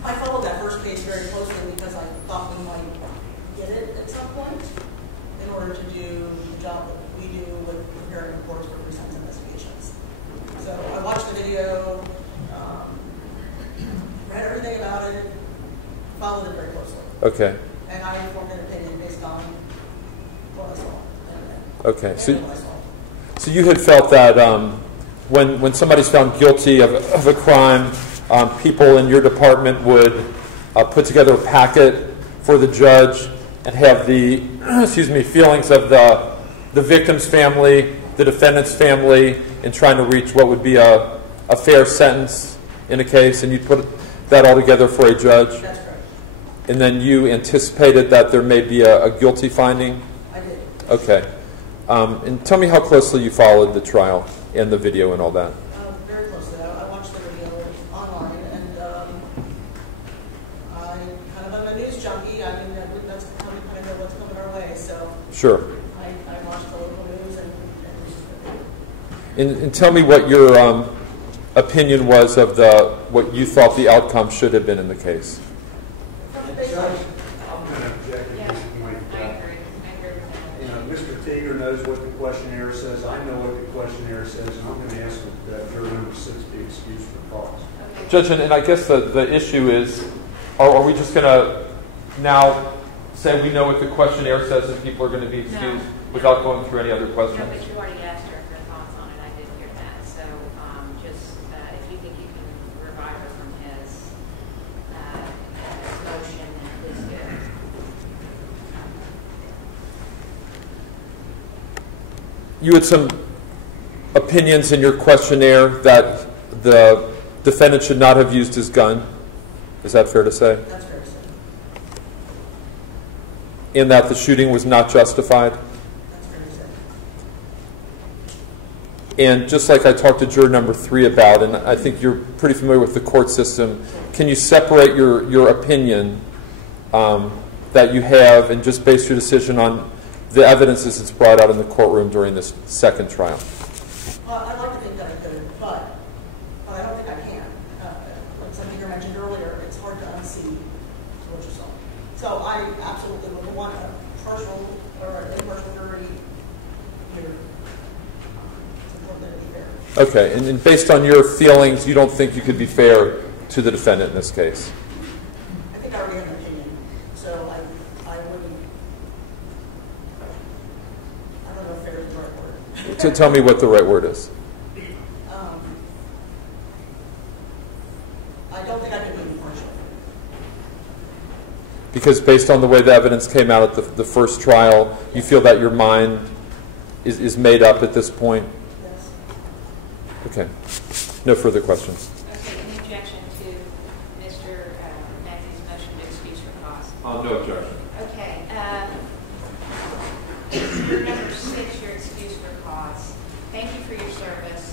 I followed that first case very closely because I thought we might get it at some point in order to do the job that we do with preparing reports for pre-sentence investigations. So I watched the video, read everything about it, followed it very closely. Okay. And I formed an opinion based on what I saw. Okay. So you had felt that when somebody's found guilty of a crime, people in your department would put together a packet for the judge and have the feelings of the victim's family, the defendant's family, in trying to reach what would be a fair sentence in a case, and you'd put that all together for a judge? That's correct. And then you anticipated that there may be a guilty finding? I did. Okay. And tell me how closely you followed the trial and the video and all that. Very closely. I watched the video online, and I kind of am a news junkie. I mean, that's how we kind of know what's coming our way. So Sure. I watched the local news And tell me what your opinion was of what you thought the outcome should have been in the case. Judge, I'm going to object at this point. You know, Mr. Teeger knows what the questionnaire says. I know what the questionnaire says, and I'm going to ask that juror number 6 be excused for cause. Judge, and I guess the issue is, are we just going to now say we know what the questionnaire says and people are going to be excused without going through any other questions? No, but you already asked her for thoughts on it. I did hear that. So just if you think you can revive her from his motion, then please do. You had some opinions in your questionnaire that the defendant should not have used his gun. Is that fair to say? That's fair to say. And that the shooting was not justified? That's fair to say. And just like I talked to juror number 3 about, and I think you're pretty familiar with the court system, can you separate your opinion that you have and just base your decision on the evidence as it's brought out in the courtroom during this second trial? Well, I'd like to think that I could, but I don't think I can. Like something you mentioned earlier, it's hard to unsee what you saw. So I absolutely would want a partial or an impartial jury here. It's important that it be fair. Okay, and based on your feelings, you don't think you could be fair to the defendant in this case? I think I already have an opinion, so I wouldn't. I don't know if fair is the right word. To tell me what the right word is. I don't think I can be impartial. Because based on the way the evidence came out at the first trial, you feel that your mind is made up at this point? Yes. Okay. No further questions. Okay, any objection to Mr. Matthews' motion to excuse for cause? No objection. Okay. Juror number 6, you're excused for cause. Thank you for your service.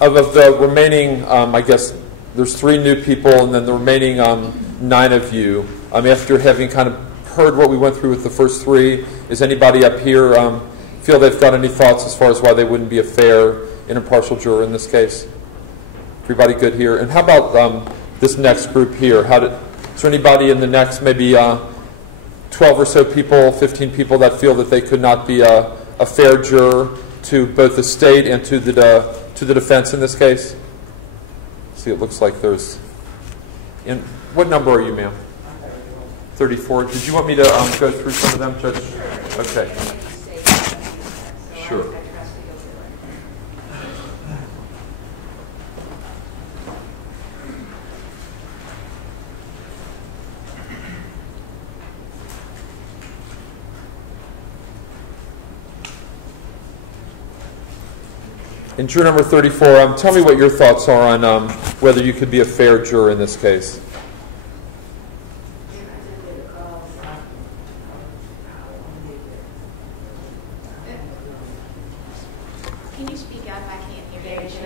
of the remaining, I guess there's 3 new people, and then the remaining 9 of you, after having kind of heard what we went through with the first 3, is anybody up here feel they've got any thoughts as far as why they wouldn't be a fair and impartial juror in this case? Everybody good here? And how about this next group here? Is there anybody in the next maybe 12 or so people, 15 people that feel that they could not be a fair juror to both the state and to the defense in this case? See, it looks like there's... what number are you, ma'am? 34. Did you want me to go through some of them, Judge? Okay. Sure. And juror number 34, tell me what your thoughts are on whether you could be a fair juror in this case. Can you speak up? I can't hear you. Can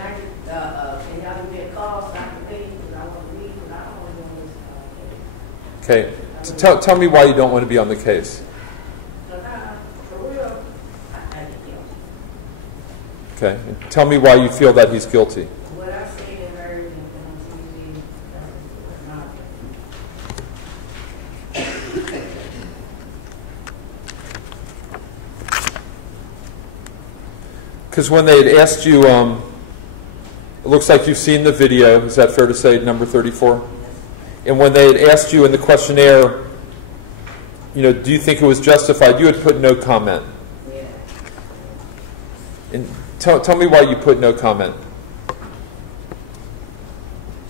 y'all give me a call so I can pay because I want to read because I don't want to know this. Okay. Tell me why you don't want to be on the case. For real, I can't. Okay. And tell me why you feel that he's guilty. What I say and heard on TV, that's not. Because when they had asked you, it looks like you've seen the video. Is that fair to say, number 34? And when they had asked you in the questionnaire, do you think it was justified? You had put no comment. Yeah. And tell me why you put no comment.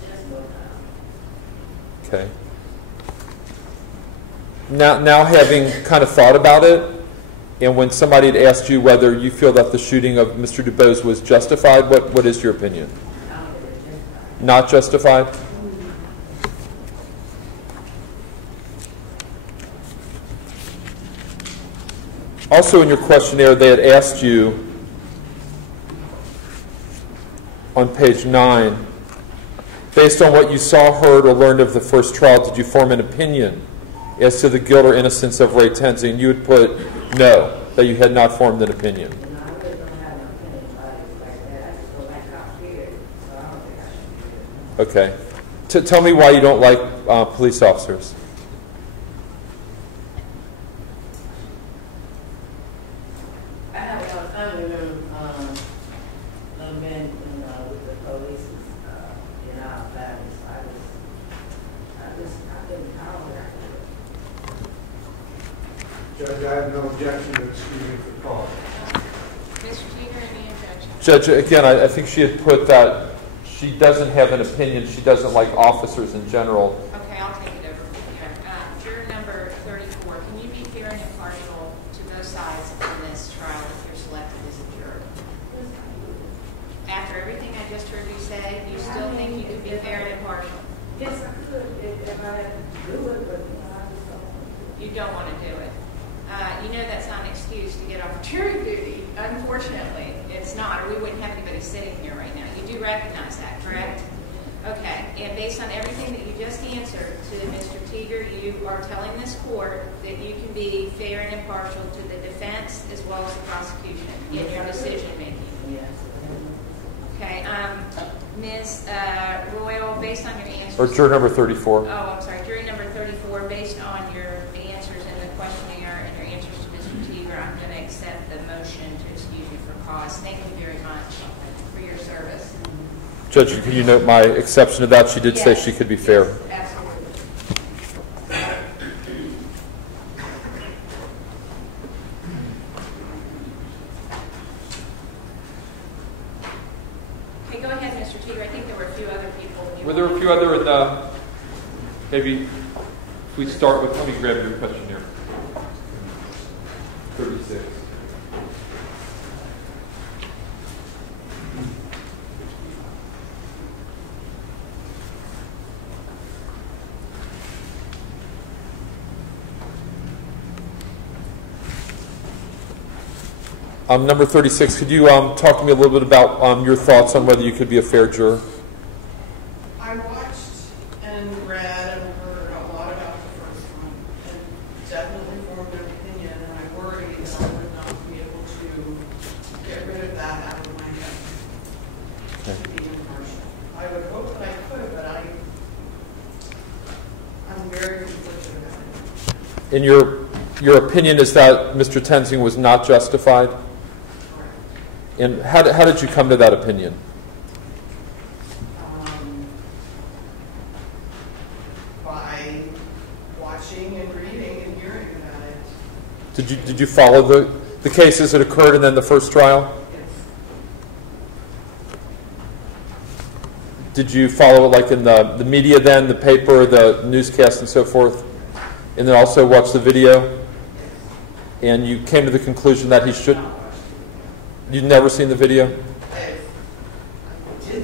Just no time. Okay. Now having kind of thought about it, and when somebody had asked you whether you feel that the shooting of Mr. DuBose was justified, what is your opinion? Not justified? Also in your questionnaire, they had asked you on page 9, based on what you saw, heard, or learned of the first trial, did you form an opinion as to the guilt or innocence of Ray Tenzi? And you had put no, that you had not formed an opinion. I really don't have an opinion about it like that. I just go back out here, so I don't think I should do it. Okay. Tell me why you don't like police officers. I have a family member, been with the police in our family, so I didn't know that. Judge, I have no objection to excusing for cause. Mr. Teeter, any objection? Judge, again, I think she had put that she doesn't have an opinion. She doesn't like officers in general. Okay, I'll take it over from here. Juror number 34, can you be fair and impartial to both sides in this trial if you're selected as a juror? After everything I just heard you say, you still think you could be fair and impartial? Yes, I could if I had to do it, but I just don't want to do it. You don't want to do it. That's not an excuse to get off jury duty. Unfortunately, it's not, or we wouldn't have anybody sitting here right now. You do recognize that, correct? Okay, and based on everything that you just answered to Mr. Teeter, you are telling this court that you can be fair and impartial to the defense as well as the prosecution in your decision making. Yes. Okay, Ms. Royal, based on your answers... Or juror number 34. Oh, I'm sorry, jury number 34, based on your answers in the questionnaire and your answers to Mr. Teeter, I'm going to accept the motion to excuse you for cause. Thank you very much for your service. Judge, can you note my exception to that? She did say she could be fair. Yes, absolutely. Okay, go ahead, Mr. Teeter. I think there were a few other people. Were there a few other in the, maybe if we start with, let me grab your questionnaire. 36. Number 36, could you talk to me a little bit about your thoughts on whether you could be a fair juror? I watched and read and heard a lot about the first one and definitely formed an opinion, and I worry that I would not be able to get rid of that out of my head to be impartial. I would hope that I could, but I'm very conflicted about it. In your opinion is that Mr. Tenzing was not justified? And how did you come to that opinion? By watching and reading and hearing about it. Did you follow the cases that occurred and then the first trial? Yes. Did you follow it like in the media then, the paper, the newscast and so forth? And then also watch the video? And you came to the conclusion that he should... You'd never seen the video? I did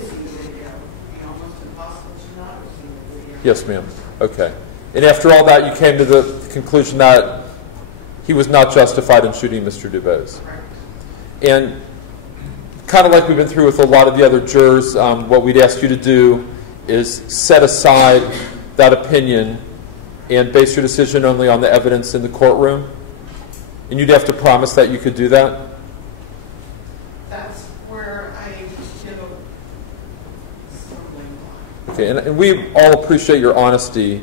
see the video. It would be almost impossible to not have seen the video. Yes, ma'am. Okay. And after all that, you came to the conclusion that he was not justified in shooting Mr. Dubose. Correct. And kind of like we've been through with a lot of the other jurors, what we'd ask you to do is set aside that opinion and base your decision only on the evidence in the courtroom. And you'd have to promise that you could do that. That's where I get a stumbling block. Okay, and we all appreciate your honesty.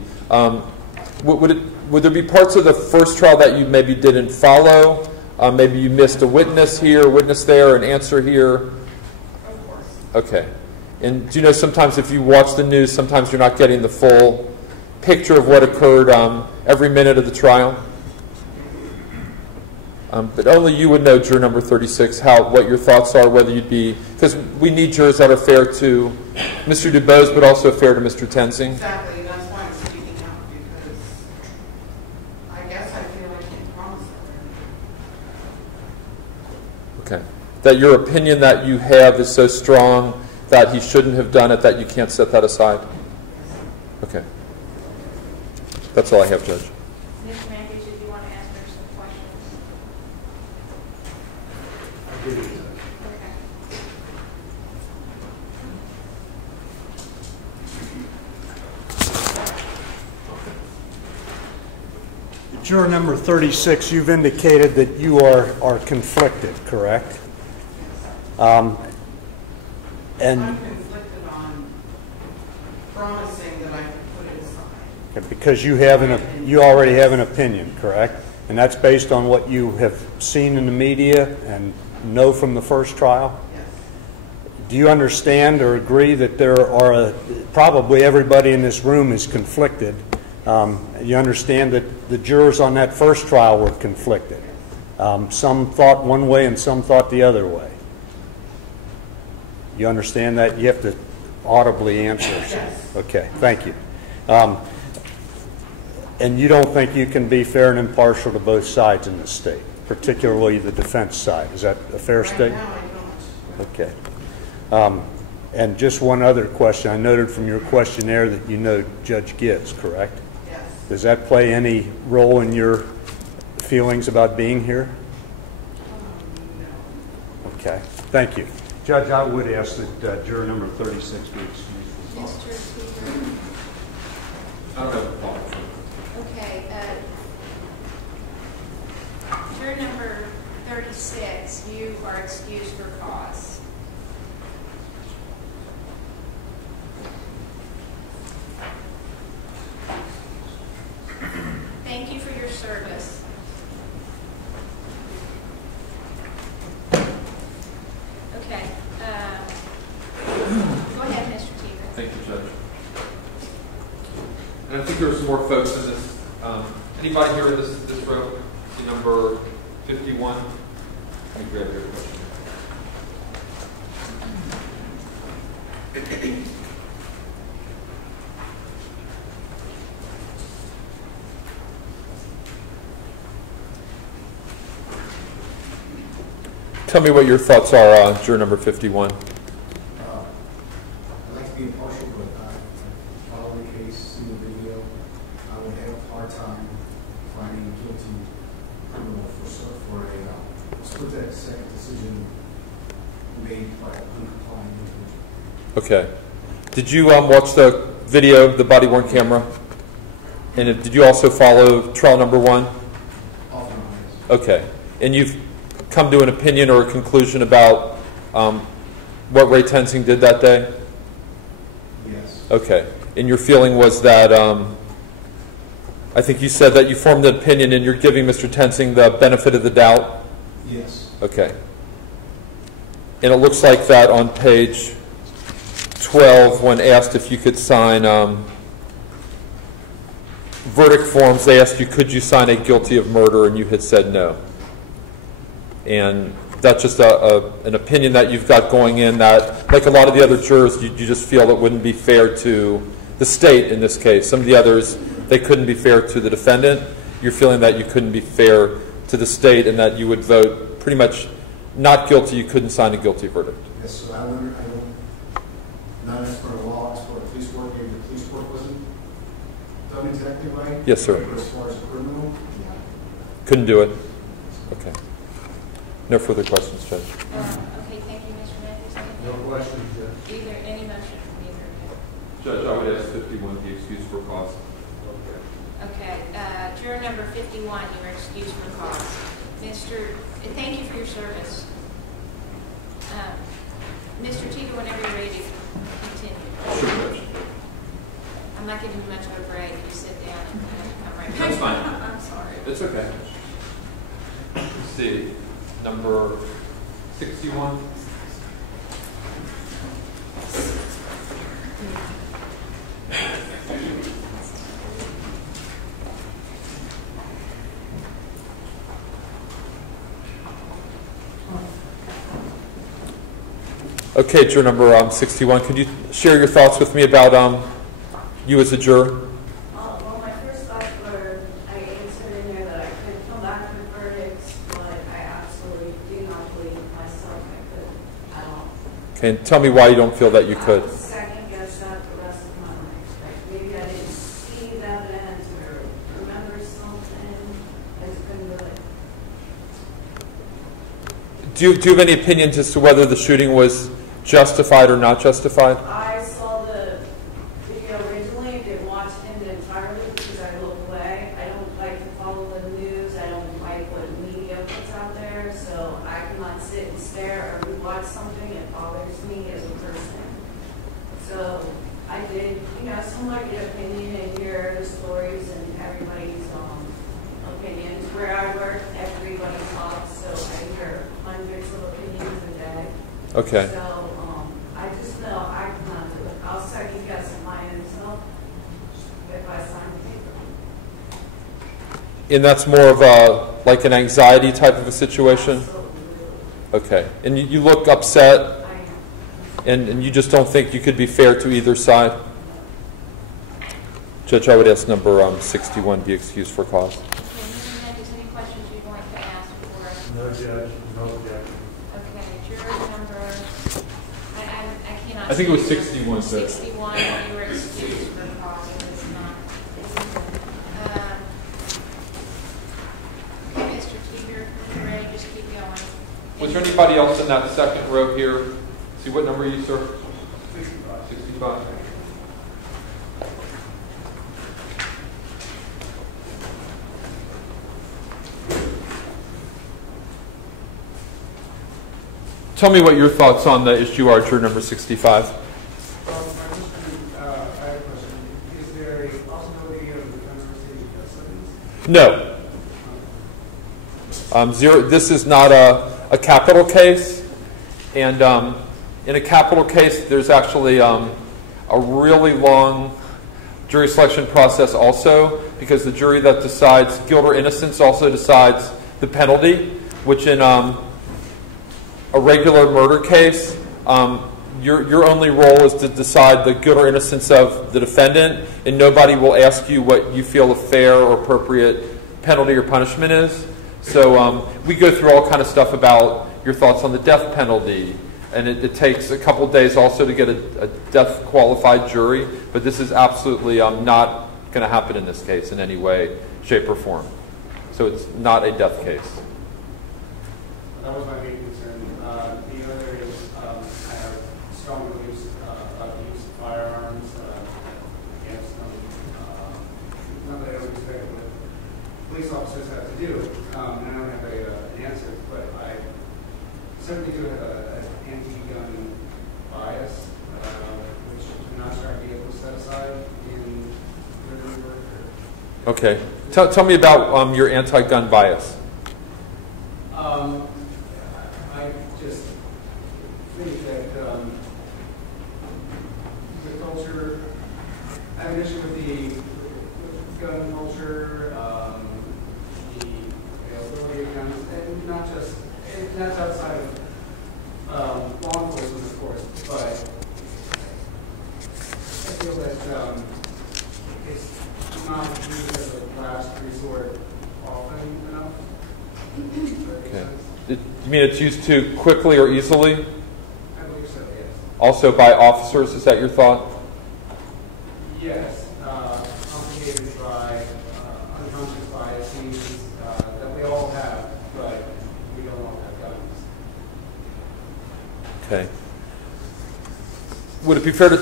Would there be parts of the first trial that you maybe didn't follow? Maybe you missed a witness here, a witness there, an answer here? Of course. Okay. And do you know sometimes if you watch the news, sometimes you're not getting the full picture of what occurred every minute of the trial? But only you would know, juror number 36, what your thoughts are, whether you'd be, because we need jurors that are fair to Mr. Dubose, but also fair to Mr. Tenzing. Exactly, that's why I'm speaking out, because I guess I feel I can't promise it. Okay. That your opinion that you have is so strong that he shouldn't have done it, that you can't set that aside? Okay. That's all I have, Judge. Mr. Mankiewicz, if you want to ask her some questions. Okay. Juror number 36, you've indicated that you are conflicted, correct? I'm conflicted on promising that I can put it aside. Because you already have an opinion, correct? And that's based on what you have seen in the media and know from the first trial? Yes. Do you understand or agree that there are probably everybody in this room is conflicted? You understand that the jurors on that first trial were conflicted. Some thought one way and some thought the other way. You understand that? You have to audibly answer. Yes. Okay, thank you. And you don't think you can be fair and impartial to both sides in this state, particularly the defense side. Is that a fair statement? Right now I don't. Okay. And just one other question. I noted from your questionnaire that you know Judge Gibbs, correct? Yes. Does that play any role in your feelings about being here? No. Okay. Thank you. Judge, I would ask that juror number 36 be excused. Mr. Speaker. I don't have a problem. Okay. Juror number 36, you are excused for cause. Thank you for your service. Okay. Go ahead, Mr. Teeter. Thank you, Judge. And I think there are some more folks in this. Anybody here in this row? See number 51? Let me grab your question. Tell me what your thoughts are, juror number 51. I'd like to be impartial, but I follow the case, see the video. I would have a hard time finding a guilty criminal for a split that second decision made by uncompliant individual. Okay. Did you watch the video, the body-worn camera? And did you also follow trial number 1? Often, yes. Okay. And you've come to an opinion or a conclusion about what Ray Tensing did that day? Yes. Okay. And your feeling was that, I think you said that you formed an opinion and you're giving Mr. Tensing the benefit of the doubt? Yes. Okay. And it looks like that on page 12, when asked if you could sign verdict forms, they asked you, could you sign a guilty of murder, and you had said no. And that's just an opinion that you've got going in that, like a lot of the other jurors, you just feel it wouldn't be fair to the state in this case. Some of the others, they couldn't be fair to the defendant. You're feeling that you couldn't be fair to the state and that you would vote pretty much not guilty, you couldn't sign a guilty verdict. Yes, so I don't, not as for law, as for police work, maybe the police work wasn't done exactly right. Yes, sir. But as far as criminal, Couldn't do it? Okay. No further questions, Judge. Okay, thank you, Mr. Matthews. no questions, Judge. Either, any motion from either of Judge, I would ask 51 be excused for cause. you. Okay, juror number 51, you are excused from cause. Thank you for your service. Mr. Teeter, whenever you're ready to continue. Sure, Judge. I'm not giving you much of a break. You sit down and come right back. That's fine. I'm sorry. It's okay. Let's see. Number 61. Okay, juror number 61. Could you share your thoughts with me about you as a juror? Well, my first thoughts were, I answered in there that I could come back with verdicts, but I absolutely do not believe myself I could at all. Okay, and tell me why you don't feel that you could. I would second guess that the rest of my life. Like maybe I didn't see the evidence or remember something. I just couldn't do it. Do you have any opinions as to whether the shooting was justified or not justified? I saw the video originally, didn't watch it entirely because I look away. I don't like to follow the news. I don't like what media puts out there, so I cannot sit and stare or rewatch something. It bothers me as a person. So I did, somewhat get opinion and hear the stories and everybody's opinions. Where I work, everybody talks, so I hear hundreds of opinions a day. Okay. So I just know I cannot do it. I'll second guess mine myself if I sign the paper. And that's more of like an anxiety type of a situation? Okay. And you look upset, and you just don't think you could be fair to either side? Judge, I would ask number 61 be excused for cause. Okay, Mr. Matthews, any questions you'd like to ask for? No, Judge. No objection. Okay, juror number, I cannot. I think it was see. 61, sir. 61, you were excused for cause, it was not. Okay, Mr. Teeter, when you're ready, just keep going. Was there anybody else in that second row here? See, what number are you, sir? 65. 65. Tell me what your thoughts on the issue are, juror number 65. I have a question. Is there a possibility of the defendant receiving death sentence? No. This is not a capital case, and in a capital case, there's actually a really long jury selection process also, because the jury that decides guilt or innocence also decides the penalty, which in a regular murder case, your only role is to decide the guilt or innocence of the defendant, and nobody will ask you what you feel a fair or appropriate penalty or punishment is. So we go through all kind of stuff about your thoughts on the death penalty, and it takes a couple days also to get a death qualified jury, but this is absolutely not going to happen in this case in any way, shape, or form. So it's not a death case. that was my main concern. The other is I have strong beliefs about the use of firearms against them. Not that I don't expect what police officers have to do, and I don't have an answer, but I certainly do have an anti-gun bias, which I'm not sure I'd be able to set aside in the work. Okay. Tell me about your anti-gun bias. I just think that the culture, I have an issue with the gun culture, the availability of guns, and not just, and that's outside of law enforcement, of course, but I feel that it's not used as a last resort often enough. Okay. You mean it's used too quickly or easily? I believe so, yes. Also by officers, is that your thought? Yes. Complicated by unconscious biases that we all have, but we don't all have guns. Okay. Would it be fair to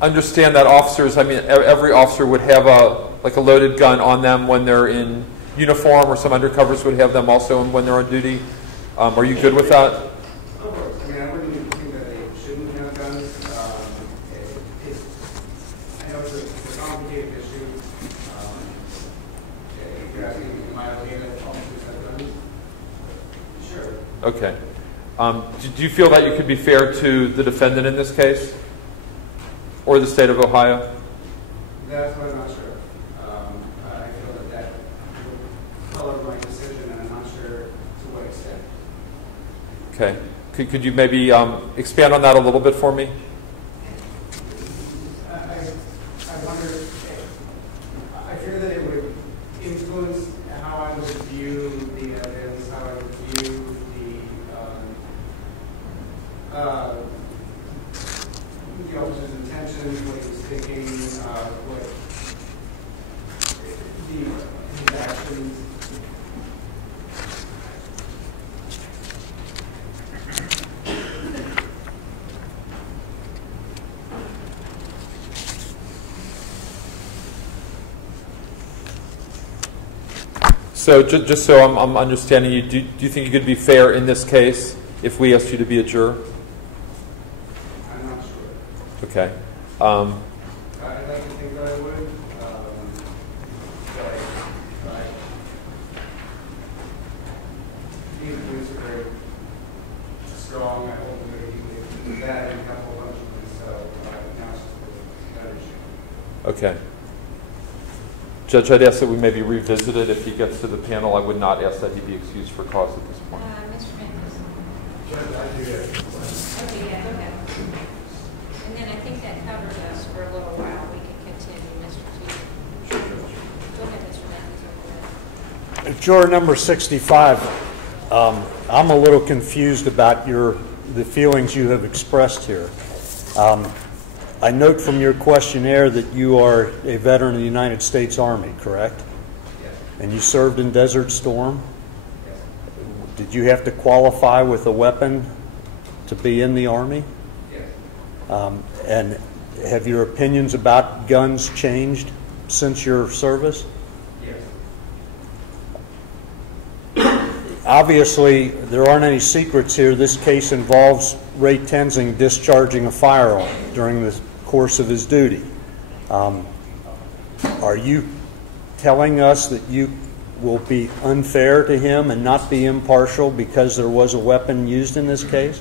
understand that officers, I mean, every officer would have a loaded gun on them when they're in uniform, or some undercovers would have them also when they're on duty? Are you good with that? Of course. I mean, I wouldn't even think that they shouldn't have guns. I know it's a complicated issue. If you're asking, am I okay that officers have guns? Sure. Okay. Do you feel that you could be fair to the defendant in this case? Or the state of Ohio? That's what I'm not sure. I feel that would color my decision, and I'm not sure to what extent. Okay. Could you maybe expand on that a little bit for me? I wonder, I fear that it would influence how I would view the evidence, how I would view the officer's intentions, what he was thinking, what his actions. So just so I'm understanding you, do you think you could be fair in this case if we asked you to be a juror? I'm not sure. Okay. I'd like to think that I would, but these police are very strong. I hold them very deeply. That and a couple of bunch of them, so now it's just that issue. Okay. Judge, I'd ask that we maybe revisit it if he gets to the panel. I would not ask that he be excused for cause at this point. Mr. Memphis. Judge, I do that. Okay, yeah, go ahead. And then I think that covers us for a little while. We can continue, Mr. Teeter. Go ahead, Mr. Memphis. Juror number 65, I'm a little confused about the feelings you have expressed here. I note from your questionnaire that you are a veteran of the United States Army, correct? Yes. And you served in Desert Storm? Yes. Did you have to qualify with a weapon to be in the Army? Yes. And have your opinions about guns changed since your service? Yes. Obviously, there aren't any secrets here. This case involves Ray Tenzing discharging a firearm during the course of his duty. Are you telling us that you will be unfair to him and not be impartial because there was a weapon used in this case?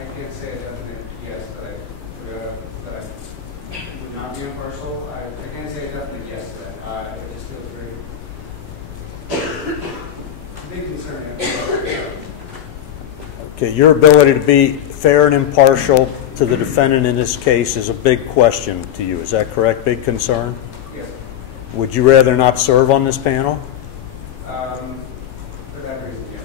I can't say a definite yes, but I would not be impartial. I can't say a definite yes to that. It just feels very big concern. Okay, your ability to be fair and impartial to the defendant in this case is a big question to you. Is that correct? Big concern? Yes. Would you rather not serve on this panel? For that reason, yes.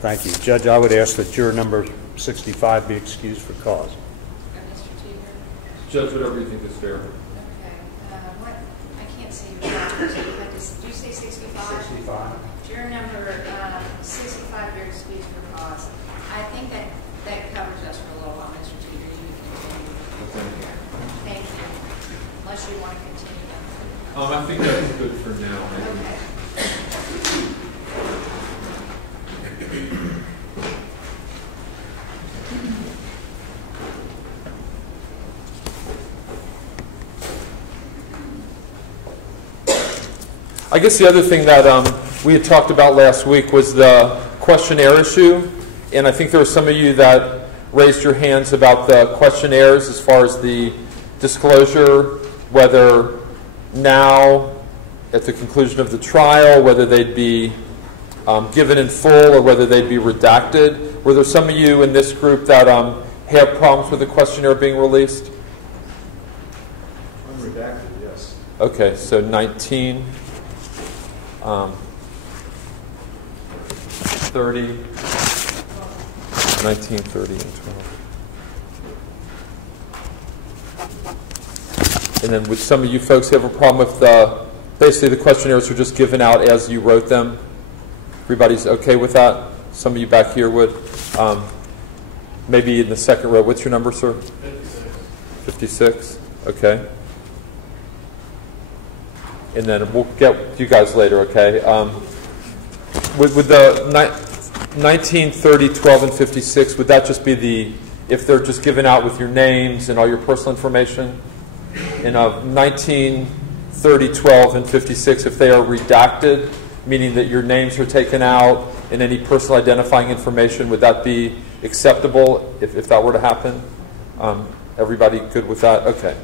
Thank you. Judge, I would ask that juror number 65 be excused for cause. Mr. Teeter. Judge, whatever you think is fair. Okay. I can't see your documents. You had to 65? 65. Juror number 65, you're excused for cause. I think that covers us for a little while, Mr. Tudor. You can continue. Thank you. Unless you want to continue. I think that's good for now. Okay. I guess the other thing that we had talked about last week was the questionnaire issue, and I think there were some of you that raised your hands about the questionnaires as far as the disclosure, whether now at the conclusion of the trial, whether they'd be given in full or whether they'd be redacted. Were there some of you in this group that have problems with the questionnaire being released? Unredacted, yes. Okay, so 19, 30, 19, 30, and 12. And then would some of you folks have a problem with basically the questionnaires are just given out as you wrote them? Everybody's okay with that? Some of you back here would. Maybe in the second row. What's your number, sir? 56. Okay. And then we'll get to you guys later, okay? With the 19, 30, 12, and 56, would that just be if they're just given out with your names and all your personal information? In 19, 30, 12, and 56, if they are redacted, meaning that your names are taken out and any personal identifying information, would that be acceptable if that were to happen? Everybody good with that? Okay.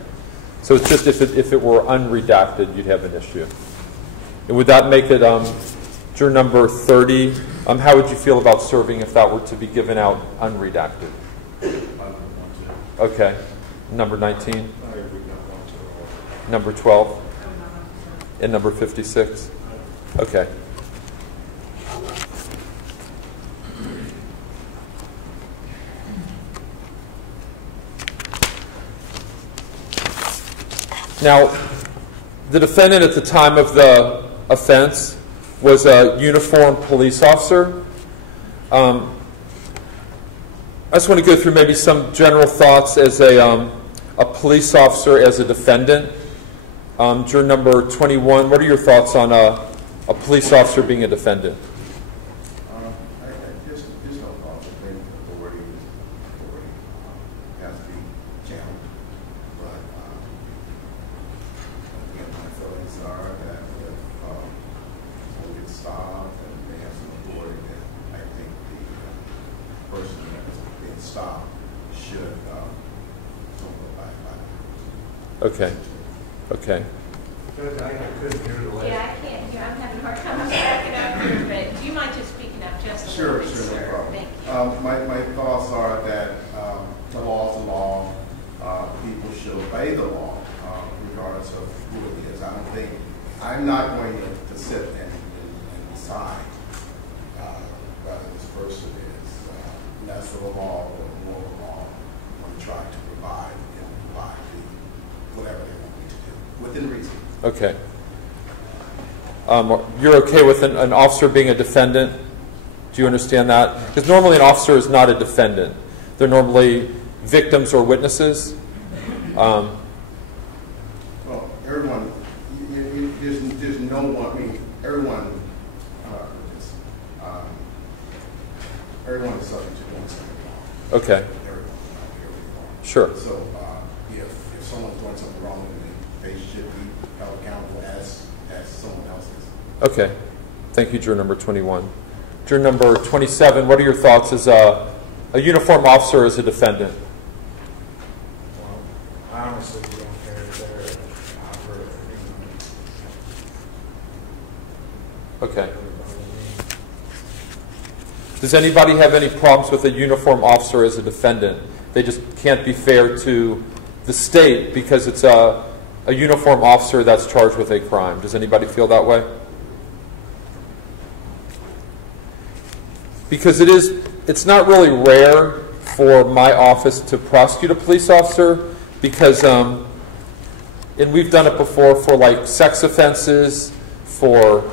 So it's just if it were unredacted, you'd have an issue. And would that make it, juror number 30, how would you feel about serving if that were to be given out unredacted? Okay. Number 19? Number 12? And number 56? Okay. Now, the defendant at the time of the offense was a uniformed police officer. I just want to go through maybe some general thoughts as a police officer as a defendant. Juror number 21, what are your thoughts on a police officer being a defendant? There's no thoughts. I think authority has to be challenged. But again, my feelings are that if someone gets stopped and they have some authority, then I think the person that is being stopped should go by. Okay. Okay. Yeah, I can't hear. I'm having a hard time backing up here, but do you mind just speaking up just a little bit, sir? No problem. Thank you. My thoughts are that the law is the law. People should obey the law, regardless of who it is. I'm not going to sit and decide whether this person is less of a law or more of a law. I'm going to try to provide whatever they want me to do, within reason. Okay. You're okay with an officer being a defendant? Do you understand that? Because normally an officer is not a defendant. They're normally victims or witnesses. Well, everyone, there's no one, everyone is subject to doing something wrong. Okay. Everyone. Sure. So if someone's doing something wrong, then they should be held accountable as someone else is. Okay. Thank you, juror number 21. Juror number 27, what are your thoughts as a uniformed officer as a defendant? Well, I honestly don't care if they're Okay. Does anybody have any problems with a uniformed officer as a defendant? They just can't be fair to the state because it's a uniformed officer that's charged with a crime. Does anybody feel that way? Because it's not really rare for my office to prosecute a police officer because, and we've done it before for like sex offenses, for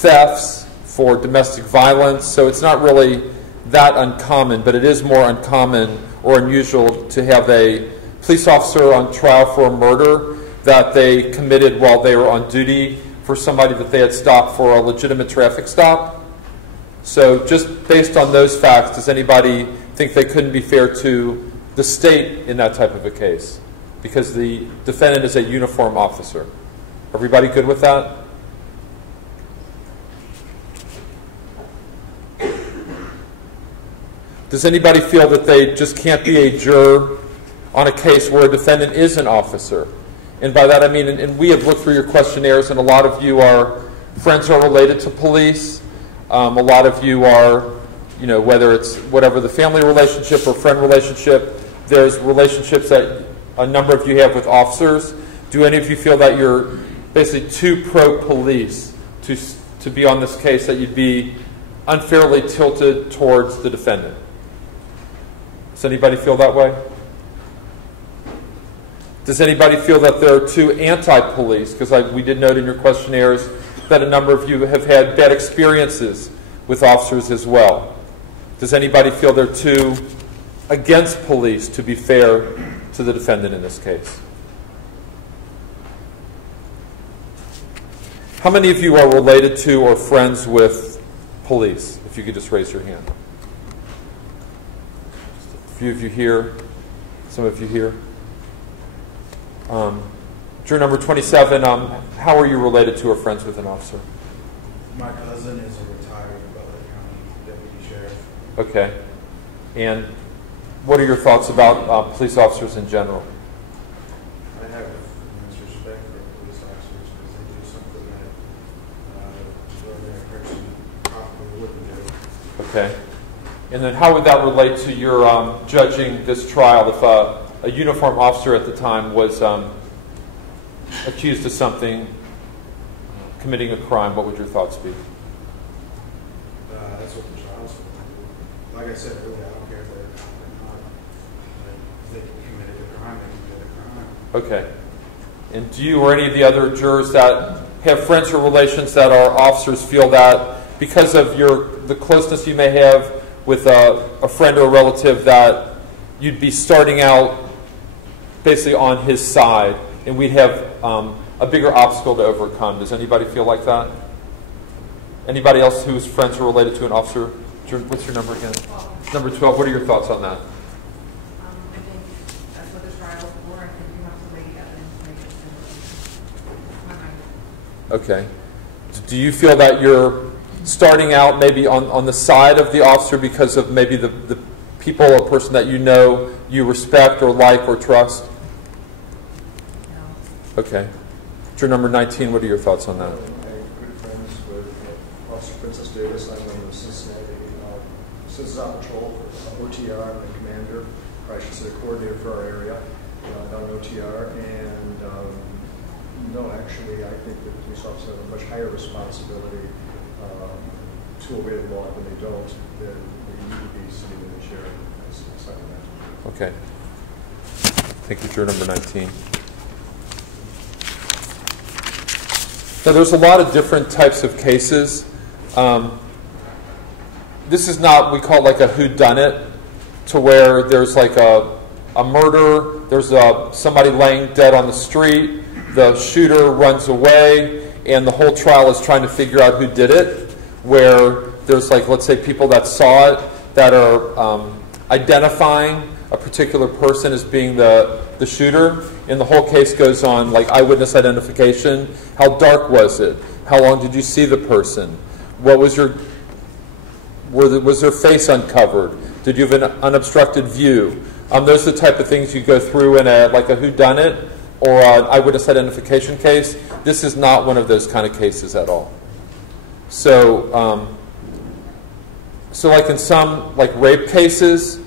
thefts, for domestic violence. So it's not really that uncommon, but it is more uncommon or unusual to have a police officer on trial for a murder that they committed while they were on duty for somebody that they had stopped for a legitimate traffic stop. So just based on those facts, does anybody think they couldn't be fair to the state in that type of a case? Because the defendant is a uniformed officer. Everybody good with that? Does anybody feel that they just can't be a juror on a case where a defendant is an officer? And by that I mean, and we have looked through your questionnaires, and a lot of you are friends who are related to police. A lot of you are, you know, whether it's whatever the family relationship or friend relationship, there's relationships that a number of you have with officers. Do any of you feel that you're basically too pro-police to be on this case, that you'd be unfairly tilted towards the defendant? Does anybody feel that way? Does anybody feel that they're too anti-police? Because we did note in your questionnaires that a number of you have had bad experiences with officers as well. Does anybody feel they're too against police to be fair to the defendant in this case? How many of you are related to or friends with police? If you could just raise your hand. A few of you here, some of you here. Juror number 27, how are you related to or friends with an officer? My cousin is a retired Butler County deputy sheriff. Okay. And what are your thoughts about police officers in general? I have immense respect for police officers because they do something that the ordinary person probably wouldn't do. Okay. And then how would that relate to your judging this trial if a uniformed officer at the time was accused of something, committing a crime? What would your thoughts be? That's what the trial's for. Like I said earlier, I don't care if they're not. If they committed a crime, they committed a crime. Okay. And do you or any of the other jurors that have friends or relations that are officers feel that because of the closeness you may have with a friend or a relative that you'd be starting out basically on his side and we'd have a bigger obstacle to overcome? Does anybody feel like that? Anybody else who's friends or related to an officer? What's your number again? 12. Number 12. What are your thoughts on that? I think that's what the trial is for. I think you have to weigh evidence. Okay. Do you feel that you're starting out maybe on the side of the officer because of maybe the people or person that you know you respect or like or trust? No. Okay. Juror number 19, what are your thoughts on that? I'm good friends with Officer Princess Davis. I'm on the Cincinnati Patrol for OTR. I'm the commander, or I should say coordinator for our area down in OTR. And no, actually, I think that police officers have a much higher responsibility to obey the law. When they don't, then they need to be sitting in the chair. Okay. Thank you, juror number 19. Now, there's a lot of different types of cases. This is not, we call it like a whodunit, to where there's like a murder, there's somebody laying dead on the street, the shooter runs away, and the whole trial is trying to figure out who did it, where there's like, let's say, people that saw it that are identifying a particular person as being the shooter, and the whole case goes on like eyewitness identification. How dark was it? How long did you see the person? What was was their face uncovered? Did you have an unobstructed view? Those are the type of things you go through in like a whodunit or an eyewitness identification case. This is not one of those kind of cases at all. So, like in some like rape cases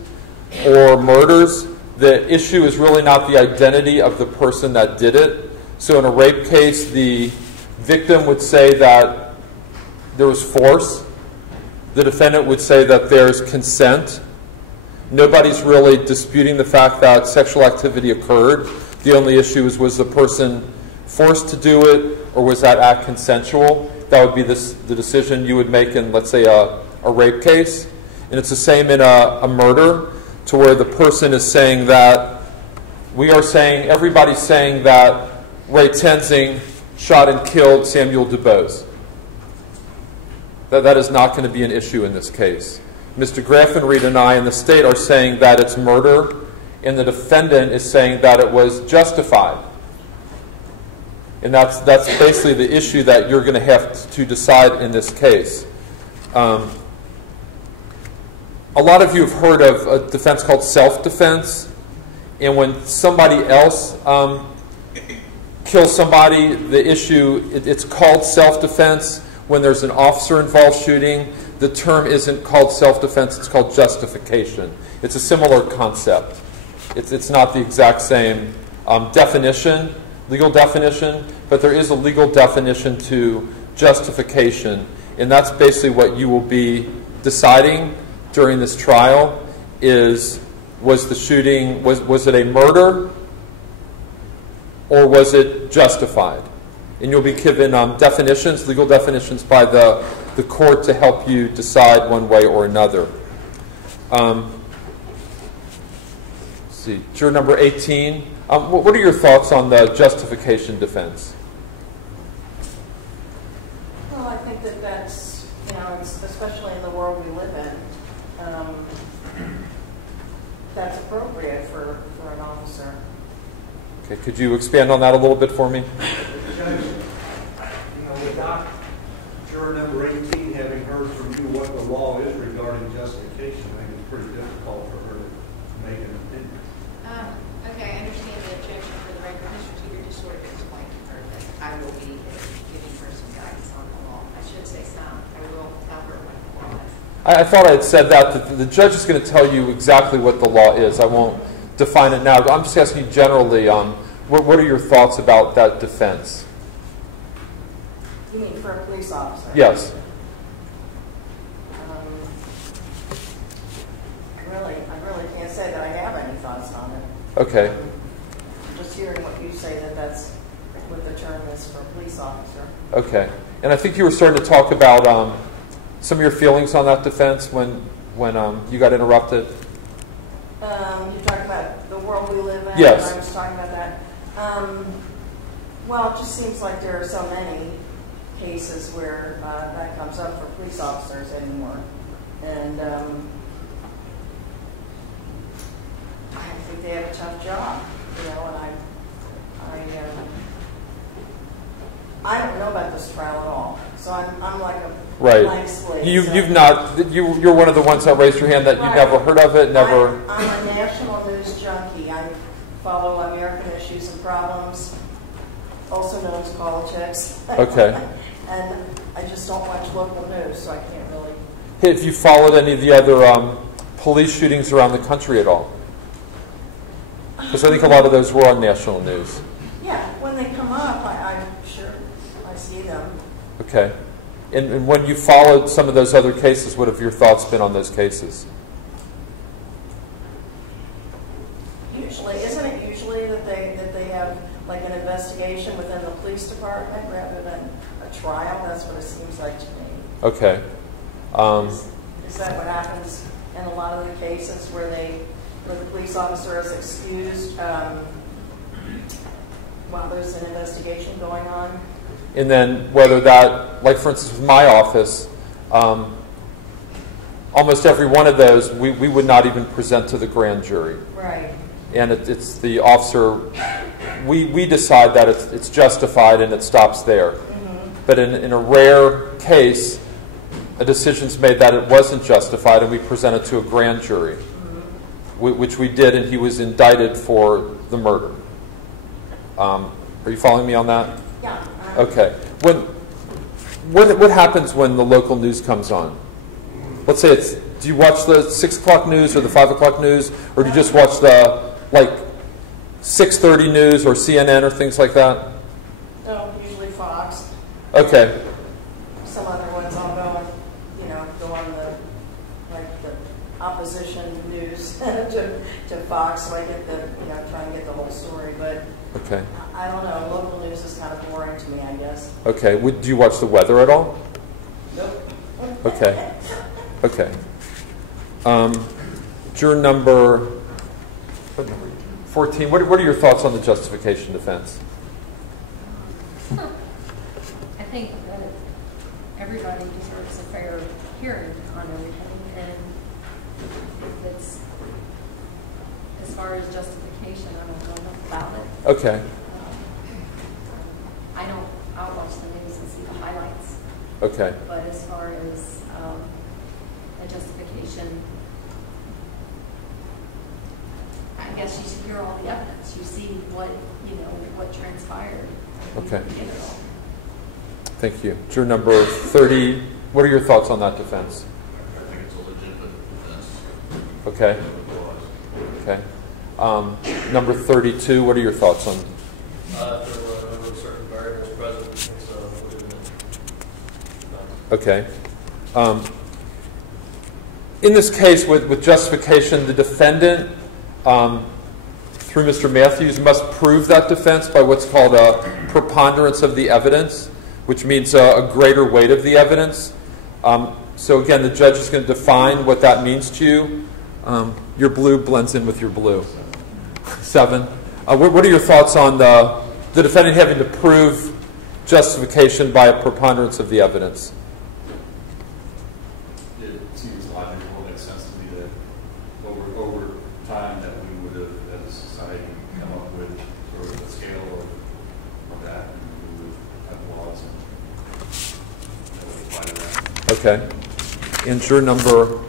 or murders, the issue is really not the identity of the person that did it. So in a rape case, the victim would say that there was force. The defendant would say that there's consent. Nobody's really disputing the fact that sexual activity occurred. The only issue was the person forced to do it, or was that act consensual? That would be the decision you would make in, let's say, a rape case. And it's the same in a murder, to where the person is saying that, everybody's saying that Ray Tenzing shot and killed Samuel DuBose. That is not going to be an issue in this case. Mr. Graffenried and I in the state are saying that it's murder, and the defendant is saying that it was justified. And that's basically the issue that you're going to have to decide in this case. A lot of you have heard of a defense called self-defense. And when somebody else kills somebody, the issue, it's called self-defense. When there's an officer involved shooting, the term isn't called self-defense, it's called justification. It's a similar concept. It's not the exact same definition, legal definition, but there is a legal definition to justification. And that's basically what you will be deciding during this trial is, was the shooting, was it a murder or was it justified? And you'll be given definitions, legal definitions by the court to help you decide one way or another. Let's see, juror number 18. What are your thoughts on the justification defense? Well, I think that's, especially in the world we live in, that's appropriate for an officer. Okay, could you expand on that a little bit for me? Judge, without juror number 18 having heard from you what the law is regarding justification, I think it's pretty difficult for her to make an opinion. Okay, I understand the objection. For the record, Mr. Teeter just sort of explained to her that I will be giving her some guidance on the law. I should say some. I will tell her what the law is. I thought I had said that. The judge is going to tell you exactly what the law is. I won't define it now. I'm just asking you generally, what are your thoughts about that defense? You mean for a police officer? Yes. I really can't say that I have any thoughts on it. Okay. Just hearing what you say, that's what the term is for a police officer. Okay. And I think you were starting to talk about some of your feelings on that defense when you got interrupted. You're talking about the world we live in? Yes. I was talking about that. Well, it just seems like there are so many cases where that comes up for police officers anymore. And I think they have a tough job, and I don't know about this trial at all. So I'm like a blank slate. You've not. You're one of the ones that raised your hand that you've never heard of it. Never. I'm a national news junkie. I follow American issues and problems, also known as politics. Okay. And I just don't watch local news, so I can't really. Have you followed any of the other police shootings around the country at all? Because I think a lot of those were on national news. Yeah, when they come up, I'm sure I see them. Okay. And when you followed some of those other cases, what have your thoughts been on those cases? Isn't it usually that they have like an investigation within the police department rather than a trial? That's what it seems like to me. Okay. Is that what happens in a lot of the cases where the police officer is excused while there's an investigation going on? And then whether that, like for instance with my office, almost every one of those we would not even present to the grand jury. Right. And it's the officer, we decide that it's justified and it stops there. Mm-hmm. But in a rare case, a decision's made that it wasn't justified and we present it to a grand jury, which we did, and he was indicted for the murder. Are you following me on that? Yeah. Okay. What happens when the local news comes on? Let's say do you watch the 6 o'clock news or the 5 o'clock news, or do you just watch the 6:30 news or CNN or things like that? No, usually Fox. Okay. Some other ones I'll go on the opposition news to box, so I get the, try and get the whole story, but Okay. I don't know, local news is kind of boring to me, I guess. Okay. Do you watch the weather at all? Nope. Okay. Okay. Juror number 14. What are your thoughts on the justification defense? I think that everybody deserves a fair hearing on everything, and if it's, as far as justification, I don't know enough about it. Okay. I'll watch the news and see the highlights. Okay. But as far as a justification, I guess you should hear all the evidence. You see what transpired. Okay. You get it all. Thank you. Juror number 30. What are your thoughts on that defense? I think it's a legitimate defense. Okay. Okay. Number 32. What are your thoughts on? There were a number of certain variables present. It's a legitimate defense. Okay. In this case, with justification, the defendant, through Mr. Matthews, must prove that defense by what's called a preponderance of the evidence, which means a greater weight of the evidence. So again, the judge is going to define what that means to you. Your blue blends in with your blue. 7. What are your thoughts on the defendant having to prove justification by a preponderance of the evidence? It seems logical, makes sense to me that over time that we would have, as a society, come up with sort of a scale of that, and we would have laws and that would apply to that. Okay. And juror number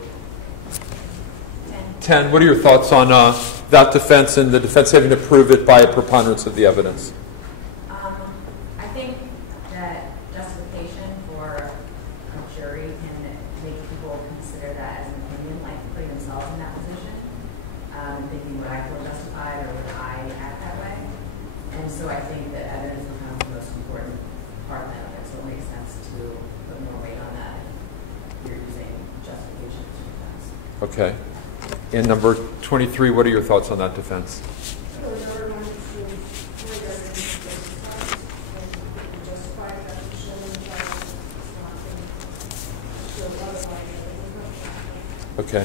10, what are your thoughts on that defense and the defense having to prove it by a preponderance of the evidence? I think that justification for a jury can make people consider that as an opinion, like putting themselves in that position, thinking would I feel justified or would I act that way? And so I think that evidence becomes the most important part of that. So it makes sense to put more weight on that if you're using justification as a defense. Okay. And number 23, what are your thoughts on that defense? Okay.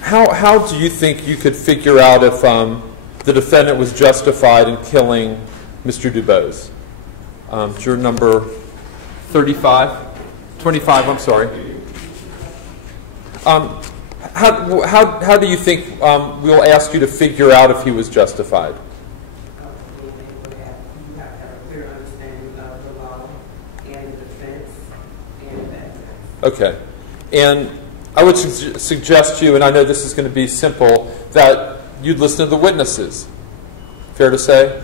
How do you think you could figure out if the defendant was justified in killing Mr. Dubose? Juror number 25? 25, I'm sorry. How do you think we'll ask you to figure out if he was justified? You have to have a clear understanding of the law and the defense and the evidence. Okay. And I would suggest to you, and I know this is going to be simple, that you'd listen to the witnesses. Fair to say?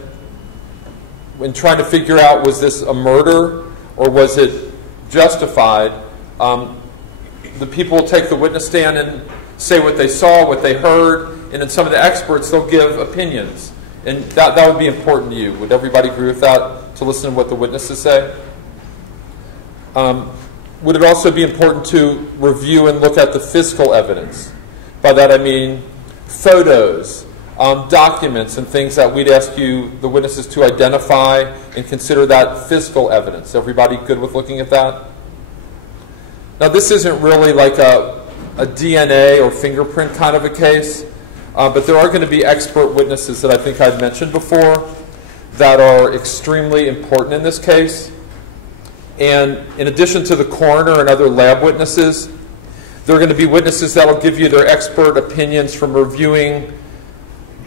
When trying to figure out was this a murder or was it justified, the people will take the witness stand and say what they saw, what they heard, and then some of the experts, they'll give opinions. And that would be important to you. Would everybody agree with that, to listen to what the witnesses say? Would it also be important to review and look at the physical evidence? By that I mean photos, documents, and things that we'd ask you, the witnesses, to identify and consider that physical evidence. Everybody good with looking at that? Now, this isn't really like a DNA or fingerprint kind of a case, but there are going to be expert witnesses that I think I've mentioned before that are extremely important in this case. And in addition to the coroner and other lab witnesses, there are going to be witnesses that will give you their expert opinions from reviewing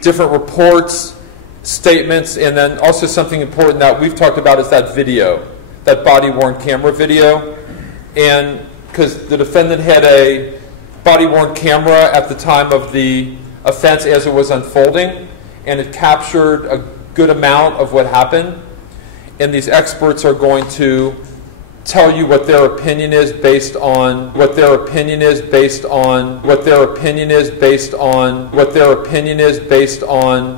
different reports, statements, and then also something important that we've talked about is that video, that body-worn camera video. And because the defendant had a body-worn camera at the time of the offense as it was unfolding, and it captured a good amount of what happened. And these experts are going to tell you what their opinion is based on what their opinion is based on what their opinion is based on what their opinion is based on